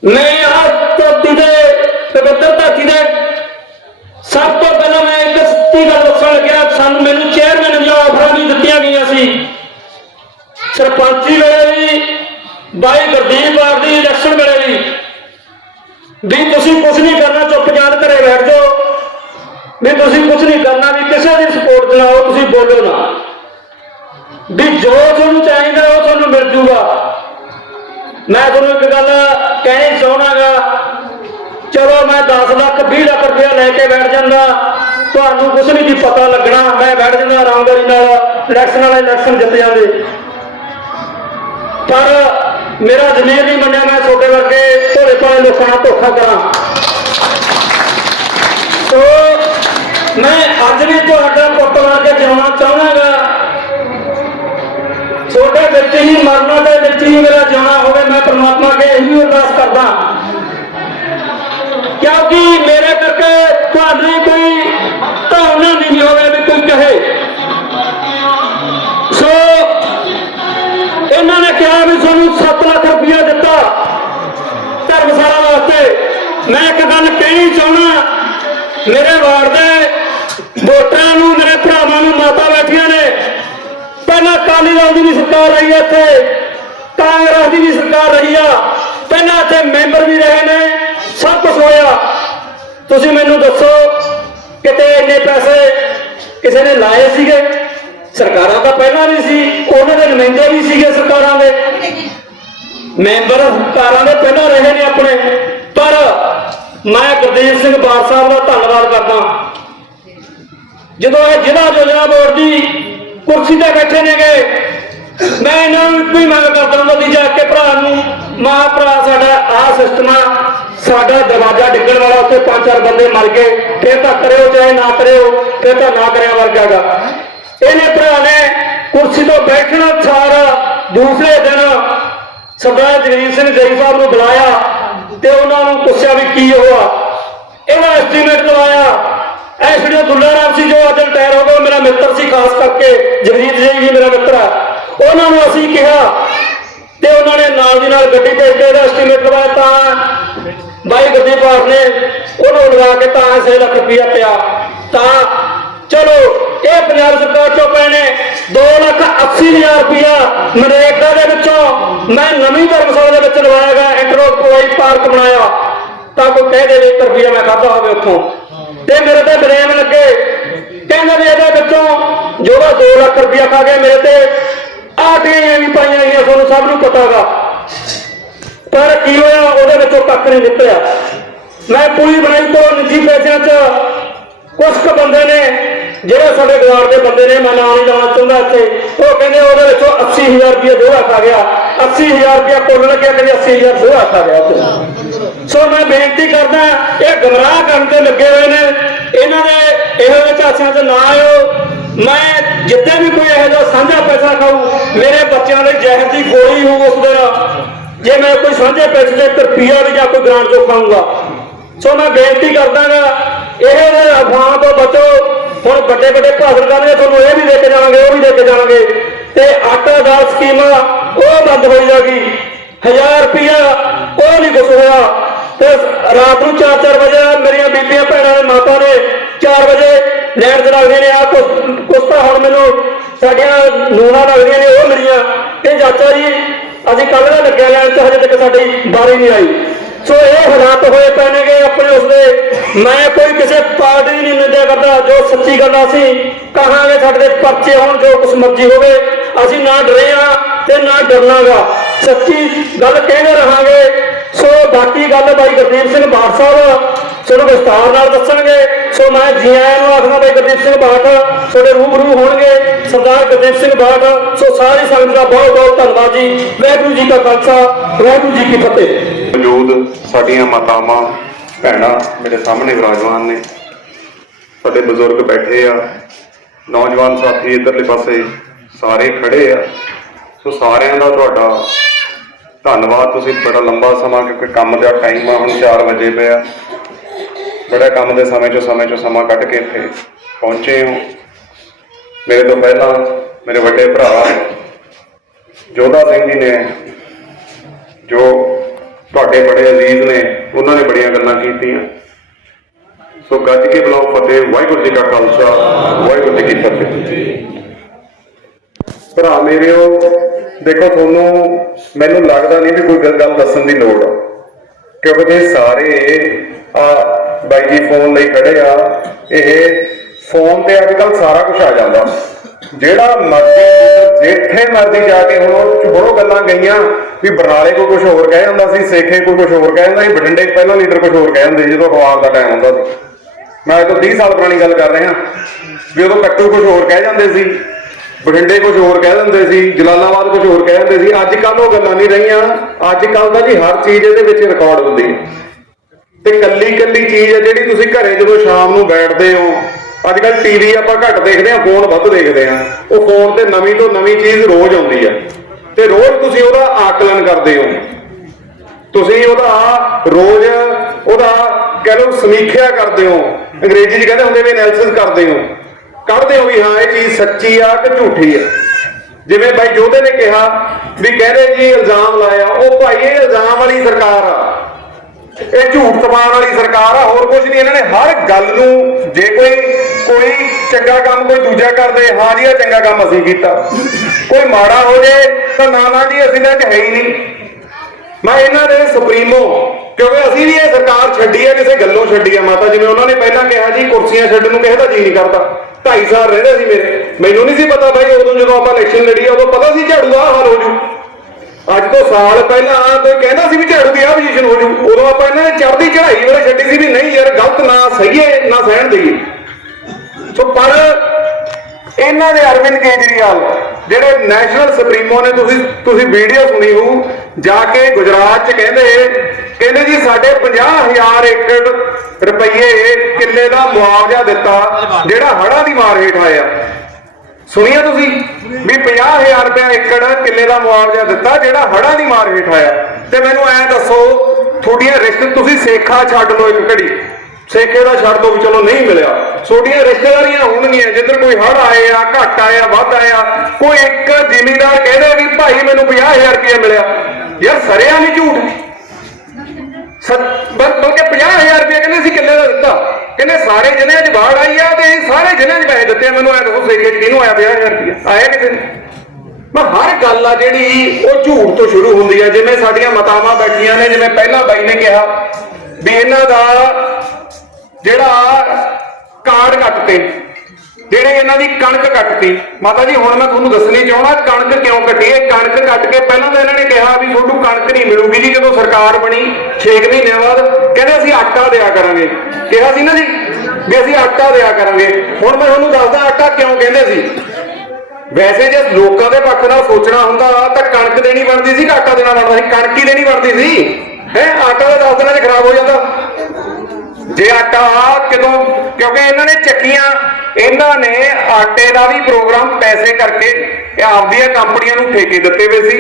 ਮੈਂ ਆਹ ਧਰਤੀ ਦੇ, ਪਵਿੱਤਰ ਧਰਤੀ ਦੇ ਸਭ ਤੋਂ ਪਹਿਲਾਂ ਮੈਂ ਇੱਕ ਸੱਚੀ ਗੱਲ ਦੱਸਣ ਲੱਗਿਆ, ਸਾਨੂੰ ਮੈਨੂੰ ਚੇਅਰਮੈਨ ਦੀਆਂ ਆਫਰਾਂ ਵੀ ਦਿੱਤੀਆਂ ਗਈਆਂ ਸੀ। ਸਰਪੰਚੀ ਵੇਲੇ ਵੀ, ਬਾਈ ਗੁਰਦੀਪ ਬਾਰ ਦੀ ਇਲੈਕਸ਼ਨ ਵੇਲੇ ਵੀ। ਵੀ ਤੁਸੀਂ ਕੁਝ ਨਹੀਂ ਕਰਨਾ ਚੁੱਪ ਜਾਣ ਘਰੇ ਬੈਠ ਜਾਓ। ਵੀ ਤੁਸੀਂ ਕੁਝ ਨਹੀਂ ਕਰਨਾ, ਵੀ ਕਿਸੇ ਦੀ ਸਪੋਰਟ ਤੁਸੀਂ ਬੋਲੋ ਨਾ। ਵੀ ਜੋ ਤੁਹਾਨੂੰ ਚਾਹੀਦਾ, ਉਹ ਤੁਹਾਨੂੰ ਮਿਲ ਜੂਗਾ। ਮੈਂ ਤੁਹਾਨੂੰ ਇੱਕ ਗੱਲ ਕਹਿਣੀ ਚਾਹਣਾਗਾ ਚਲੋ, ਮੈਂ 10 ਲੱਖ 20 ਲੱਖ ਰੁਪਇਆ ਲੈ ਕੇ ਬੈਠ ਜਾਂਦਾ। ਤੁਹਾਨੂੰ ਕੁਝ ਨਹੀਂ ਜੀ ਪਤਾ ਲੱਗਣਾ। ਮੈਂ ਬੈਠ ਜਾਂਦਾ ਆਰਾਮਦਾਰੀ ਨਾਲ ਇਲੈਕਸ਼ਨ ਵਾਲੇ ਇਲੈਕਸ਼ਨ ਜਿੱਤ ਜਾਂਦੇ। ਪਰ ਮੇਰਾ ਜ਼ਮੀਰ ਨਹੀਂ ਮੰਨਿਆ ਮੈਂ ਛੋਟੇ ਵਰਗੇ ਭੋਲੇ ਭਾਲੇ ਲੋਕਾਂ ਨਾਲ ਧੋਖਾ ਕਰਾਂ। ਸੋ ਮੈਂ ਅੱਜ ਵੀ ਤੁਹਾਡਾ ਪੁੱਤ ਬਣ ਕੇ ਜਿਉਣਾ ਚਾਹੁੰਦਾਗਾ ਛੋਟੇ ਵਿੱਚ ਹੀ, ਮਰਨਾ ਦੇ ਵਿੱਚ ਹੀ ਮੇਰਾ ਜਿਉਣਾ ਹੋਵੇ, ਮੈਂ ਪ੍ਰਮਾਤਮਾ ਅੱਗੇ ਇਹੀ ਅਰਦਾਸ ਕਰਦਾ। ਕਿਉਂਕਿ ਮੇਰੇ ਕਰਕੇ ਤੁਹਾਡੀ ਕੋਈ ਧਾਰਨਾ ਨਹੀਂ ਹੋਵੇ ਵੀ ਕੋਈ ਕਹੇ। ਸੋ, ਇਹਨਾਂ ਨੇ ਕਿਹਾ ਵੀ ਸਾਨੂੰ 7 ਲੱਖ ਰੁਪਇਆ ਦਿੱਤਾ ਧਰਮਸ਼ਾਲਾ ਵਾਸਤੇ। ਮੈਂ ਇੱਕ ਗੱਲ ਕਹਿਣੀ ਚਾਹੁੰਦਾ, ਮੇਰੇ ਵਾਰਡ ਦੇ ਵੋਟਰਾਂ ਨੂੰ ਮੇਰੇ ਭਰਾਵਾਂ ਨੂੰ ਮਾਤਾ ਬੈਠੀਆਂ ਨੇ, ਪਹਿਲਾਂ ਅਕਾਲੀ ਦਲ ਦੀ ਵੀ ਸਰਕਾਰ ਰਹੀ ਹੈ ਇੱਥੇ, ਕਾਂਗਰਸ ਦੀ ਵੀ ਸਰਕਾਰ ਰਹੀ ਆ। ਪਹਿਲਾਂ ਇੱਥੇ ਮੈਂਬਰ ਵੀ ਰਹੇ ਨੇ, ਸਭ ਕੁਝ ਹੋਇਆ। ਤੁਸੀਂ ਮੈਨੂੰ ਦੱਸੋ, ਕਿਤੇ ਇੰਨੇ ਪੈਸੇ ਕਿਸੇ ਨੇ ਲਾਏ ਸੀਗੇ? ਸਰਕਾਰਾਂ ਤਾਂ ਪਹਿਲਾਂ ਵੀ ਸੀ, ਉਹਨਾਂ ਦੇ ਨੁਮਾਇੰਦੇ ਵੀ ਸੀਗੇ ਸਰਕਾਰਾਂ ਦੇ। ਮੈਂਬਰ ਸਰਕਾਰਾਂ ਦੇ ਪਹਿਲਾਂ ਰਹੇ ਨੇ ਆਪਣੇ। ਪਰ ਮੈਂ ਗੁਰਦੇਵ ਸਿੰਘ ਬਾਰ ਸਾਹਿਬ ਦਾ ਧੰਨਵਾਦ ਕਰਦਾ। ਜਦੋਂ ਇਹ ਜ਼ਿਲ੍ਹਾ ਯੋਜਨਾ ਬੋਰਡ ਦੀ ਕੁਰਸੀ ਤੇ ਬੈਠੇ ਨੇਗੇ ਮੈਂ ਇਹਨਾਂ ਨੂੰ ਇੱਕੋ ਹੀ ਮੰਗ ਕਰਦਾ ਹਾਂ ਜਾ ਕੇ ਭਰਾ ਨੂੰ, ਮਾਂ, ਭਰਾ ਸਾਡਾ, ਆਹ ਸਿਸਟਮ ਆ, ਸਾਡਾ ਦਰਵਾਜ਼ਾ ਡਿੱਗਣ ਵਾਲਾ, ਉੱਥੇ ਪੰਜ ਚਾਰ ਬੰਦੇ ਮਰ ਗਏ, ਫਿਰ ਤਾਂ ਕਰਿਓ ਚਾਹੇ ਨਾ ਕਰਿਓ, ਫਿਰ ਤਾਂ ਨਾ ਕਰਿਆ ਵਰਗਾਗਾ ਇਹਨੇ ਭਰਾ ਨੇ ਕੁਰਸੀ ਤੋਂ ਬੈਠਣਾ ਸਾਰਾ, ਦੂਸਰੇ ਦਿਨ ਸਰਦਾਰ ਜਗਜੀਤ ਸਿੰਘ ਜੈਨ ਸਾਹਿਬ ਨੂੰ ਬੁਲਾਇਆ ਤੇ ਉਹਨਾਂ ਨੂੰ ਪੁੱਛਿਆ ਵੀ ਕੀ ਹੋਇਆ। ਇਹਦਾ ਐਸਟੀਮੇਟ ਲਵਾਇਆ ਐਸਡੀਓ ਦੁੱਲਾ ਰਾਮ ਸੀ ਜੋ ਅੱਜ ਰਿਟਾਇਰ ਹੋ ਗਏ, ਉਹ ਮੇਰਾ ਮਿੱਤਰ ਸੀ, ਖਾਸ ਕਰਕੇ ਜਗਜੀਤ ਸਿੰਘ ਜੀ ਮੇਰਾ ਮਿੱਤਰ ਆ। ਉਹਨਾਂ ਨੂੰ ਅਸੀਂ ਕਿਹਾ ਤੇ ਉਹਨਾਂ ਨੇ ਨਾਲ ਦੀ ਨਾਲ ਗੱਡੀ ਭੇਜ ਕੇ ਇਹਦਾ ਐਸਟੀਮੇਟ ਲਵਾਇਆ ਤਾਂ ਬਾਈ ਗੱਡੀ ਪਾਸ ਨੇ ਉਹਨੂੰ ਲਗਾ ਕੇ ਤਾਂ 6 ਲੱਖ ਰੁਪਇਆ ਪਿਆ। ਤਾਂ ਚਲੋ, ਇਹ ਪੰਜਾਬ ਸਰਕਾਰ ਚੋਂ ਪਏ ਨੇ 2 ਲੱਖ 80 ਹਜ਼ਾਰ ਰੁਪਇਆ ਮਨਰੇਗਾ ਦੇ ਵਿੱਚੋਂ ਮੈਂ ਨਵੀਂ ਧਰਮਸ਼ਾਲਾ ਦੇ ਵਿੱਚ ਲਵਾਇਆਗਾ ਐਂਟਰੋਪੋਈ ਪਾਰਕ ਬਣਾਇਆ। ਤਾਂ ਕੋਈ ਕਹਿ ਦੇ ਵੀ ਰੁਪਇਆ ਮੈਂ ਖਾਧਾ ਹੋਵੇ ਉੱਥੋਂ। ਤੇ ਮੇਰੇ ਤੇ ਬਰੇਮ ਲੱਗੇ। ਕਹਿੰਦੇ ਵੀ ਇਹਦੇ ਵਿੱਚੋਂ ਜਿਹੜਾ 2 ਲੱਖ ਰੁਪਇਆ ਖਾ ਗਿਆ ਮੇਰੇ ਤੇ ਆਟੀਆਂ ਵੀ ਪਾਈਆਂ ਗਈਆਂ ਤੁਹਾਨੂੰ ਸਭ ਨੂੰ ਪਤਾਗਾ। ਪਰ ਕੀ ਹੋਇਆ, ਉਹਦੇ ਵਿੱਚੋਂ ਕੱਖ ਨਹੀਂ ਨਿਕਲਿਆ। ਮੈਂ ਪੂਰੀ ਬਣਾਈ ਤੋਂ ਨਿੱਜੀ ਪੈਸਿਆਂ 'ਚ। ਕੁਝ ਕੁ ਬੰਦੇ ਨੇ, ਜਿਹੜੇ ਸਾਡੇ ਗਵਾਰ ਦੇ ਬੰਦੇ ਨੇ, ਮੈਂ ਨਾਮ ਨਹੀਂ ਲਾਉਣਾ ਚਾਹੁੰਦਾ ਇੱਥੇ, ਉਹ ਕਹਿੰਦੇ ਉਹਦੇ ਵਿੱਚੋਂ 80000 ਰੁਪਏ ਦੋਹਾ ਖਾ ਗਿਆ। 80000 ਰੁਪਇਆ ਕੁੱਲ ਲੱਗਿਆ ਕਦੇ 80000 ਦੋਹਾ ਖਾ ਗਿਆ ਉੱਥੇ ਸੋ ਮੈਂ ਬੇਨਤੀ ਕਰਦਾ, ਇਹ ਗਮਰਾਹ ਕਰਨ ਤੇ ਲੱਗੇ ਹੋਏ ਨੇ। ਇਹਨਾਂ ਦੇ ਇਹੋ ਜਿਹੇ ਝਾਂਸਿਆਂ 'ਚ ਨਾ ਆਇਓ। ਮੈਂ ਜਿੱਦਾਂ ਵੀ ਕੋਈ ਇਹੋ ਜਿਹਾ ਸਾਂਝਾ ਪੈਸਾ ਖਾਊ, ਮੇਰੇ ਬੱਚਿਆਂ ਦੇ ਜ਼ਹਿਰ ਦੀ ਗੋਲੀ ਹੋਊ ਉਸ ਦਿਨ। ਜੇ ਮੈਂ ਕੋਈ ਸਾਂਝੇ ਪੈਸੇ ਦੇ ਇੱਕ ਵੀ ਜਾਂ ਕੋਈ ਗ੍ਰਾਂਟ ਤੋਂ ਖਾਊਂਗਾ। ਸੋ ਮੈਂ ਬੇਨਤੀ ਕਰਦਾਗਾ, ਇਹ ਜਿਹੜੇ ਅਫਵਾਹਾਂ ਤੋਂ ਬਚੋ। ਹੁਣ ਵੱਡੇ ਵੱਡੇ ਭਾਸ਼ਣ ਕਰਨਗੇ, ਤੁਹਾਨੂੰ ਇਹ ਵੀ ਦੇ ਕੇ ਜਾਵਾਂਗੇ, ਉਹ ਵੀ ਦੇ ਕੇ ਜਾਵਾਂਗੇ। ਤੇ ਆਟਾ ਦਾਲ ਸਕੀਮਾਂ ਉਹ ਬੰਦ ਹੋਈ ਜਾਗੀ 1000 ਰੁਪਇਆ ਉਹ ਨਹੀਂ ਕੁਛ ਹੋਇਆ। ਤੇ ਰਾਤ ਨੂੰ 4-4 ਵਜੇ ਮੇਰੀਆਂ ਬੀਬੀਆਂ ਭੈਣਾਂ ਦੇ ਮਾਤਾ ਨੇ 4 ਵਜੇ ਲੈਣ ਚਲਾਉਂਦੇ ਨੇ ਆ ਕੁਛ ਤਾਂ ਹੁਣ ਮੈਨੂੰ ਸਾਡੀਆਂ ਨੂਨਾਂ ਲੱਗਦੀਆਂ ਨੇ, ਉਹ ਮਿਲੀਆਂ ਤੇ ਚਾਚਾ ਜੀ, ਅਸੀਂ ਕੱਲ ਦਾ ਲੱਗਿਆ ਲੈਣ ਤੇ ਹਜੇ ਤੱਕ ਸਾਡੀ ਬਾਰੀ ਨਹੀਂ ਆਈ। ਸੋ ਇਹ ਹਾਲਾਤ ਹੋਏ ਪਏ ਨੇਗੇ ਆਪਣੇ ਉਸਦੇ। ਮੈਂ ਕੋਈ ਕਿਸੇ ਪਾਰਟੀ ਦੀ ਨਹੀਂ ਨਿੰਦਿਆ ਕਰਦਾ, ਜੋ ਸੱਚੀ ਗੱਲ ਅਸੀਂ ਕਹਾਂਗੇ ਸਾਡੇ ਦੇ ਪਰਚੇ ਹੋਣ, ਜੋ ਕੁਛ ਮਰਜ਼ੀ ਹੋਵੇ, ਅਸੀਂ ਨਾ ਡਰੇ ਆ ਤੇ ਨਾ ਡਰਨਾਗਾ ਸੱਚੀ ਗੱਲ ਕਹਿੰਦੇ ਰਹਾਂਗੇ। ਸੋ ਬਾਕੀ ਗੱਲ ਬਾਈ ਗੁਰਦੀਪ ਸਿੰਘ ਬਾਠ ਸਾਹਿਬ, ਤੁਹਾਨੂੰ ਵਿਸਤਾਰ ਨਾਲ ਦੱਸਣਗੇ। ਸੋ ਮੈਂ ਜੀ ਆਇਆਂ ਨੂੰ ਆਖਦਾ ਬਾਈ ਗੁਰਦੀਪ ਸਿੰਘ ਬਾਠ, ਤੁਹਾਡੇ ਰੂਬਰੂ ਹੋਣਗੇ। ਸਰਦਾਰ ਗੁਰਦੀਪ ਸਿੰਘ ਬਾਠ, ਸੋ ਸਾਰੀ ਸੰਗਤ ਦਾ ਬਹੁਤ ਬਹੁਤ ਧੰਨਵਾਦ ਜੀ। ਵਾਹਿਗੁਰੂ ਜੀ ਕਾ ਖਾਲਸਾ, ਵਾਹਿਗੁਰੂ ਜੀ ਕੀ ਫਤਿਹ। ਮੌਜੂਦ ਸਾਡੀਆਂ ਮਾਤਾਵਾਂ, ਭੈਣਾਂ ਮੇਰੇ ਸਾਹਮਣੇ ਵਿਰਾਜਮਾਨ ਨੇ। ਸਾਡੇ ਬਜ਼ੁਰਗ ਬੈਠੇ ਆ। ਨੌਜਵਾਨ ਸਾਥੀ ਇਧਰਲੇ ਪਾਸੇ ਸਾਰੇ ਖੜੇ ਆ। ਸੋ ਸਾਰਿਆਂ ਦਾ ਤੁਹਾਡਾ ਧੰਨਵਾਦ। ਤੁਸੀਂ ਬੜਾ ਲੰਬਾ ਸਮਾਂ ਕਿਉਂਕਿ ਕੰਮ ਦਾ ਟਾਈਮ ਆ, ਹੁਣ 4 ਵਜੇ ਪਿਆ ਬੜਾ ਕੰਮ ਦੇ ਸਮੇਂ ਚੋਂ ਸਮੇਂ ਚੋਂ ਸਮਾਂ ਕੱਢ ਕੇ ਇੱਥੇ ਪਹੁੰਚੇ ਹੋ। ਮੇਰੇ ਤੋਂ ਪਹਿਲਾਂ ਮੇਰੇ ਵੱਡੇ ਭਰਾ ਜੋਧਾ ਸਿੰਘ ਜੀ ਨੇ ਜੋ ਤੁਹਾਡੇ ਬੜੇ ਅਜ਼ੀਜ਼ ਨੇ, ਉਹਨਾਂ ਨੇ ਬੜੀਆਂ ਗੱਲਾਂ ਕੀਤੀਆਂ। ਸੋ ਗੱਜ ਕੇ ਬੁਲਾਓ ਫਤਿਹ, ਵਾਹਿਗੁਰੂ ਜੀ ਕਾ ਖਾਲਸਾ, ਵਾਹਿਗੁਰੂ ਜੀ ਕੀ ਫਤਿਹ। ਭਰਾ ਮੇਰਿਓ, ਦੇਖੋ ਤੁਹਾਨੂੰ ਮੈਨੂੰ ਲੱਗਦਾ ਨਹੀਂ ਵੀ ਕੋਈ ਗੱਲ- ਦੱਸਣ ਦੀ ਲੋੜ ਆ। ਕਿਉਂਕਿ ਜੇ ਸਾਰੇ ਆ ਬਾਈ ਜੀ ਫੋਨ ਲਈ ਖੜੇ ਆ, ਇਹ ਫੋਨ ਤੇ ਅੱਜ ਕੱਲ ਸਾਰਾ ਕੁਝ ਆ ਜਾਂਦਾ। ਜਿਹੜਾ ਮਰਜ਼ੀ ਜਿੱਥੇ ਮਰਜ਼ੀ ਜਾ ਕੇ ਹੁਣ ਉਹ ਹੁਣ ਗੱਲਾਂ ਗਈਆਂ ਵੀ ਬਰਨਾਲੇ ਕੋਈ ਕੁਝ ਹੋਰ ਕਹਿ ਜਾਂਦਾ ਸੀ, ਸੇਖੇ ਕੋਈ ਕੁਝ ਹੋਰ ਕਹਿ ਜਾਂਦਾ ਸੀ, ਬਠਿੰਡੇ ਪਹਿਲਾਂ ਲੀਡਰ ਕੁਝ ਹੋਰ ਕਹਿ ਜਾਂਦੇ ਜਦੋਂ ਅਖਬਾਰ ਦਾ ਟਾਈਮ ਹੁੰਦਾ ਸੀ। ਮੈਂ ਅੱਜ 30 ਸਾਲ ਪੁਰਾਣੀ ਗੱਲ ਕਰ ਰਿਹਾ। ਵੀ ਉਦੋਂ ਕੱਟੂ ਕੁਝ ਹੋਰ ਕਹਿ ਜਾਂਦੇ ਸੀ, ਬਠਿੰਡੇ ਕੁਝ ਹੋਰ ਕਹਿ ਦਿੰਦੇ ਸੀ, ਜਲਾਲਾਬਾਦ ਕੁਝ ਹੋਰ ਕਹਿ ਦਿੰਦੇ ਸੀ। ਅੱਜ ਕੱਲ ਉਹ ਗੱਲਾਂ ਨਹੀਂ ਰਹੀਆਂ। ਅੱਜ ਕੱਲ ਤਾਂ ਜੀ ਹਰ ਚੀਜ਼ ਇਹਦੇ ਵਿੱਚ ਰਿਕਾਰਡ ਹੁੰਦੀ ਹੈ। ਤੇ ਕੱਲੀ ਕੱਲੀ ਚੀਜ਼ ਹੈ ਜਿਹੜੀ ਤੁਸੀਂ ਘਰੇ ਜਦੋਂ ਸ਼ਾਮ ਨੂੰ ਬੈਠਦੇ ਹੋ ਅੱਜ ਕੱਲ ਟੀਵੀ ਆਪਾਂ ਘੱਟ ਦੇਖਦੇ ਆ ਫੋਨ ਵੱਧ ਦੇਖਦੇ ਆ ਉਹ ਫੋਨ ਤੇ ਨਵੀਂ ਤੋਂ ਨਵੀਂ ਚੀਜ਼ ਰੋਜ਼ ਆਉਂਦੀ ਆ। ਤੇ ਰੋਜ਼ ਤੁਸੀਂ ਉਹਦਾ ਆਕਲਨ ਕਰਦੇ ਹੋ। ਤੁਸੀਂ ਉਹਦਾ ਰੋਜ਼ ਉਹਦਾ ਕਹਿ ਲਓ ਸਮੀਖਿਆ ਕਰਦੇ ਹੋ। ਅੰਗਰੇਜ਼ੀ 'ਚ ਕਹਿੰਦੇ ਹੁੰਦੇ ਵੀ ਐਨਾਲਿਸਿਸ ਕਰਦੇ ਹੋ। ਕੱਢਦੇ ਹੋ ਵੀ ਹਾਂ, ਇਹ ਚੀਜ਼ ਸੱਚੀ ਆ ਕਿ ਝੂਠੀ ਆ। ਜਿਵੇਂ ਬਾਈ ਜੋਧੇ ਨੇ ਕਿਹਾ ਵੀ ਕਹਿੰਦੇ ਜੀ ਇਲਜ਼ਾਮ ਲਾਇਆ, ਉਹ ਭਾਈ ਇਹ ਇਲਜ਼ਾਮ ਵਾਲੀ ਸਰਕਾਰ ਆ। ਇਹ ਝੂਠ ਤਮਾਨ ਵਾਲੀ ਸਰਕਾਰ ਆ, ਹੋਰ ਕੁਝ ਨਹੀਂ। ਇਹਨਾਂ ਨੇ ਹਰ ਗੱਲ ਨੂੰ ਜੇ ਕੋਈ ਕੋਈ ਚੰਗਾ ਕੰਮ, ਕੋਈ ਦੂਜਾ ਕਰਦੇ, ਹਾਂ ਜੀ, ਇਹ ਚੰਗਾ ਕੰਮ ਅਸੀਂ ਕੀਤਾ। ਕੋਈ ਮਾੜਾ ਹੋ ਜੇ, ਤਾਂ ਨਾ ਨਾ ਜੀ, ਅਸੀਂ ਤਾਂ ਹੈ ਹੀ ਨਹੀਂ। ਮੈਂ ਇਹਨਾਂ ਦੇ ਸੁਪਰੀਮੋ, ਕਿਉਂਕਿ ਅਸੀਂ ਵੀ ਇਹ ਸਰਕਾਰ ਛੱਡੀ ਹੈ, ਕਿਸੇ ਗੱਲੋਂ ਛੱਡੀ ਹੈ। ਮਾਤਾ ਜਿਵੇਂ ਉਹਨਾਂ ਨੇ ਪਹਿਲਾਂ ਕਿਹਾ ਜੀ, ਕੁਰਸੀਆਂ ਛੱਡਣ ਨੂੰ ਕਿਸੇ ਦਾ ਜੀ ਨਹੀਂ ਕਰਦਾ। 2.5 ਸਾਲ ਰਹਿੰਦੇ ਸੀ ਮੇਰੇ। ਮੈਨੂੰ ਨਹੀਂ ਸੀ ਪਤਾ ਭਾਈ ਉਦੋਂ ਜਦੋਂ ਆਪਾਂ ਇਲੈਕਸ਼ਨ ਲੜੀ, ਉਦੋਂ ਪਤਾ ਸੀ ਝਾੜੂ ਦਾ ਹਾਲ ਹੋ ਜੂ। ਅੱਜ ਤੋਂ ਸਾਲ ਪਹਿਲਾਂ ਕੋਈ ਕਹਿੰਦਾ ਸੀ ਵੀ ਝਾੜੂ ਦੀ ਆ ਪੋਜੀਸ਼ਨ ਹੋ ਜੂ। ਉਦੋਂ ਆਪਾਂ ਇਹਨਾਂ ਨੇ ਚੜ੍ਹਦੀ ਚੜ੍ਹਾਈ ਵੇਲੇ ਛੱਡੀ ਸੀ ਵੀ ਨਹੀਂ ਯਾਰ, ਗਲਤ ਨਾ ਸਹੀਏ, ਨਾ ਸਹਿਣ ਦੇਈਏ। ਸੋ ਪਰ ਇਹਨਾਂ ਦੇ ਅਰਵਿੰਦ ਕੇਜਰੀਵਾਲ, ਜਿਹੜੇ ਨੈਸ਼ਨਲ ਸੁਪਰੀਮੋ ਨੇ, ਤੁਸੀਂ ਤੁਸੀਂ ਵੀਡੀਓ ਸੁਣੀ ਹੋ ਜਾ ਕੇ ਗੁਜਰਾਤ ਚ ਕਹਿੰਦੇ ਕਹਿੰਦੇ ਜੀ ਸਾਡੇ 50000 ਏਕੜ ਰੁਪਏ ਕਿੱਲੇ ਦਾ ਮੁਆਵਜ਼ਾ ਦਿੱਤਾ, ਜਿਹੜਾ ਹੜ੍ਹਾਂ ਦੀ ਮਾਰ ਹੇਠ ਆਇਆ। ਸੁਣਿਆ ਤੁਸੀਂ? ਵੀ 50000 ਰੁਪਏ ਏਕੜ ਕਿੱਲੇ ਦਾ ਮੁਆਵਜ਼ਾ ਦਿੱਤਾ, ਜਿਹੜਾ ਹੜ੍ਹਾਂ ਦੀ ਮਾਰ ਹੇਠ ਆਇਆ। ਤੇ ਮੈਨੂੰ ਐਂ ਦੱਸੋ, ਤੁਹਾਡੀਆਂ ਰਿਸ਼ਤੇ ਤੁਸੀਂ ਸੇਖਾ ਛੱਡ ਲਓ ਇੱਕ ਘੜੀ। ਸੇਕੇ ਦਾ ਛੱਡ ਦੋ ਵੀ ਚਲੋ ਨਹੀਂ ਮਿਲਿਆ। ਤੁਹਾਡੀਆਂ ਰਿਸ਼ਤੇਦਾਰੀਆਂ ਹੋਣਗੀਆਂ ਜਿੱਧਰ ਕੋਈ ਹੜ ਆਏ ਆ, ਘੱਟ ਆਇਆ ਵੱਧ ਆਇਆ ਕੋਈ ਇੱਕ ਜ਼ਿਮੀਂਦਾਰ ਕਹਿੰਦਾ ਵੀ ਭਾਈ ਮੈਨੂੰ 50000 ਰੁਪਏ ਮਿਲਿਆ। ਯਾਰ ਸਰਿਆ ਨਹੀਂ ਝੂਠ। ਸਤ- ਬਲ- ਬਲਕਿ 50000 ਰੁਪਏ ਕਹਿੰਦੇ ਸੀ ਕਿੱਲੇ ਦਾ ਦਿੱਤਾ? ਕਹਿੰਦੇ ਸਾਰੇ ਜ਼ਿਲ੍ਹਿਆਂ 'ਚ ਬਾੜ ਆਈ ਆ ਤੇ ਅਸੀਂ ਸਾਰੇ ਜ਼ਿਲ੍ਹਿਆਂ 'ਚ ਪੈਸੇ ਦਿੱਤੇ ਮੈਨੂੰ ਐ ਦੱਸੋ ਸੇਕੇ 'ਚ ਕਿਹਨੂੰ ਆਇਆ 50000 ਰੁਪਏ ਆਇਆ ਕਿਸੇ ਨੂੰ? ਮੈਂ ਹਰ ਗੱਲ ਆ ਜਿਹੜੀ ਉਹ ਝੂਠ ਤੋਂ ਸ਼ੁਰੂ ਹੁੰਦੀ ਆ। ਜਿਵੇਂ ਸਾਡੀਆਂ ਮਾਤਾਵਾਂ ਬੈਠੀਆਂ ਨੇ, ਜਿਵੇਂ ਪਹਿਲਾਂ ਬਾਈ ਨੇ ਕਿਹਾ ਵੀ ਇਹਨਾਂ ਦਾ ਜਿਹੜਾ ਕਾਰਡ ਕੱਟਤੇ, ਜਿਹੜੇ ਇਹਨਾਂ ਦੀ ਕਣਕ ਕੱਟਤੀ। ਮਾਤਾ ਜੀ, ਹੁਣ ਮੈਂ ਤੁਹਾਨੂੰ ਦੱਸਣੀ ਚਾਹੁੰਦਾ, ਕਣਕ ਕਿਉਂ ਕੱਟੀ? ਇਹ ਕਣਕ ਕੱਟ ਕੇ ਪਹਿਲਾਂ ਤਾਂ ਇਹਨਾਂ ਨੇ ਕਿਹਾ ਵੀ ਤੁਹਾਨੂੰ ਕਣਕ ਨਹੀਂ ਮਿਲੂਗੀ ਜੀ, ਜਦੋਂ ਸਰਕਾਰ ਬਣੀ 6 ਮਹੀਨਿਆਂ ਬਾਅਦ। ਕਹਿੰਦੇ ਅਸੀਂ ਆਟਾ ਦਿਆ ਕਰਾਂਗੇ। ਕਿਹਾ ਸੀ ਨਾ ਜੀ ਵੀ ਅਸੀਂ ਆਟਾ ਦਿਆ ਕਰਾਂਗੇ। ਹੁਣ ਮੈਂ ਤੁਹਾਨੂੰ ਦੱਸਦਾ, ਆਟਾ ਕਿਉਂ ਕਹਿੰਦੇ ਸੀ? ਵੈਸੇ ਜੇ ਲੋਕਾਂ ਦੇ ਪੱਖ ਨਾਲ ਸੋਚਣਾ ਹੁੰਦਾ, ਤਾਂ ਕਣਕ ਦੇਣੀ ਬਣਦੀ ਸੀ ਆਟਾ ਦੇਣਾ ਬਣਦਾ ਸੀ? ਕਣਕ ਹੀ ਦੇਣੀ ਬਣਦੀ ਸੀ? ਹੈ? ਆਟਾ ਤਾਂ 10 ਦਿਨਾਂ 'ਚ ਖਰਾਬ ਹੋ ਜਾਂਦਾ। ਜੇ ਆਟਾ ਕਿਦੋਂ, ਕਿਉਂਕਿ ਇਹਨਾਂ ਨੇ ਚੱਕੀਆਂ, ਇਹਨਾਂ ਨੇ ਆਟੇ ਦਾ ਵੀ ਪ੍ਰੋਗਰਾਮ ਪੈਸੇ ਕਰਕੇ ਇਹ ਆਪਦੀਆਂ ਕੰਪਨੀਆਂ ਨੂੰ ਠੇਕੇ ਦਿੱਤੇ ਹੋਏ ਸੀ।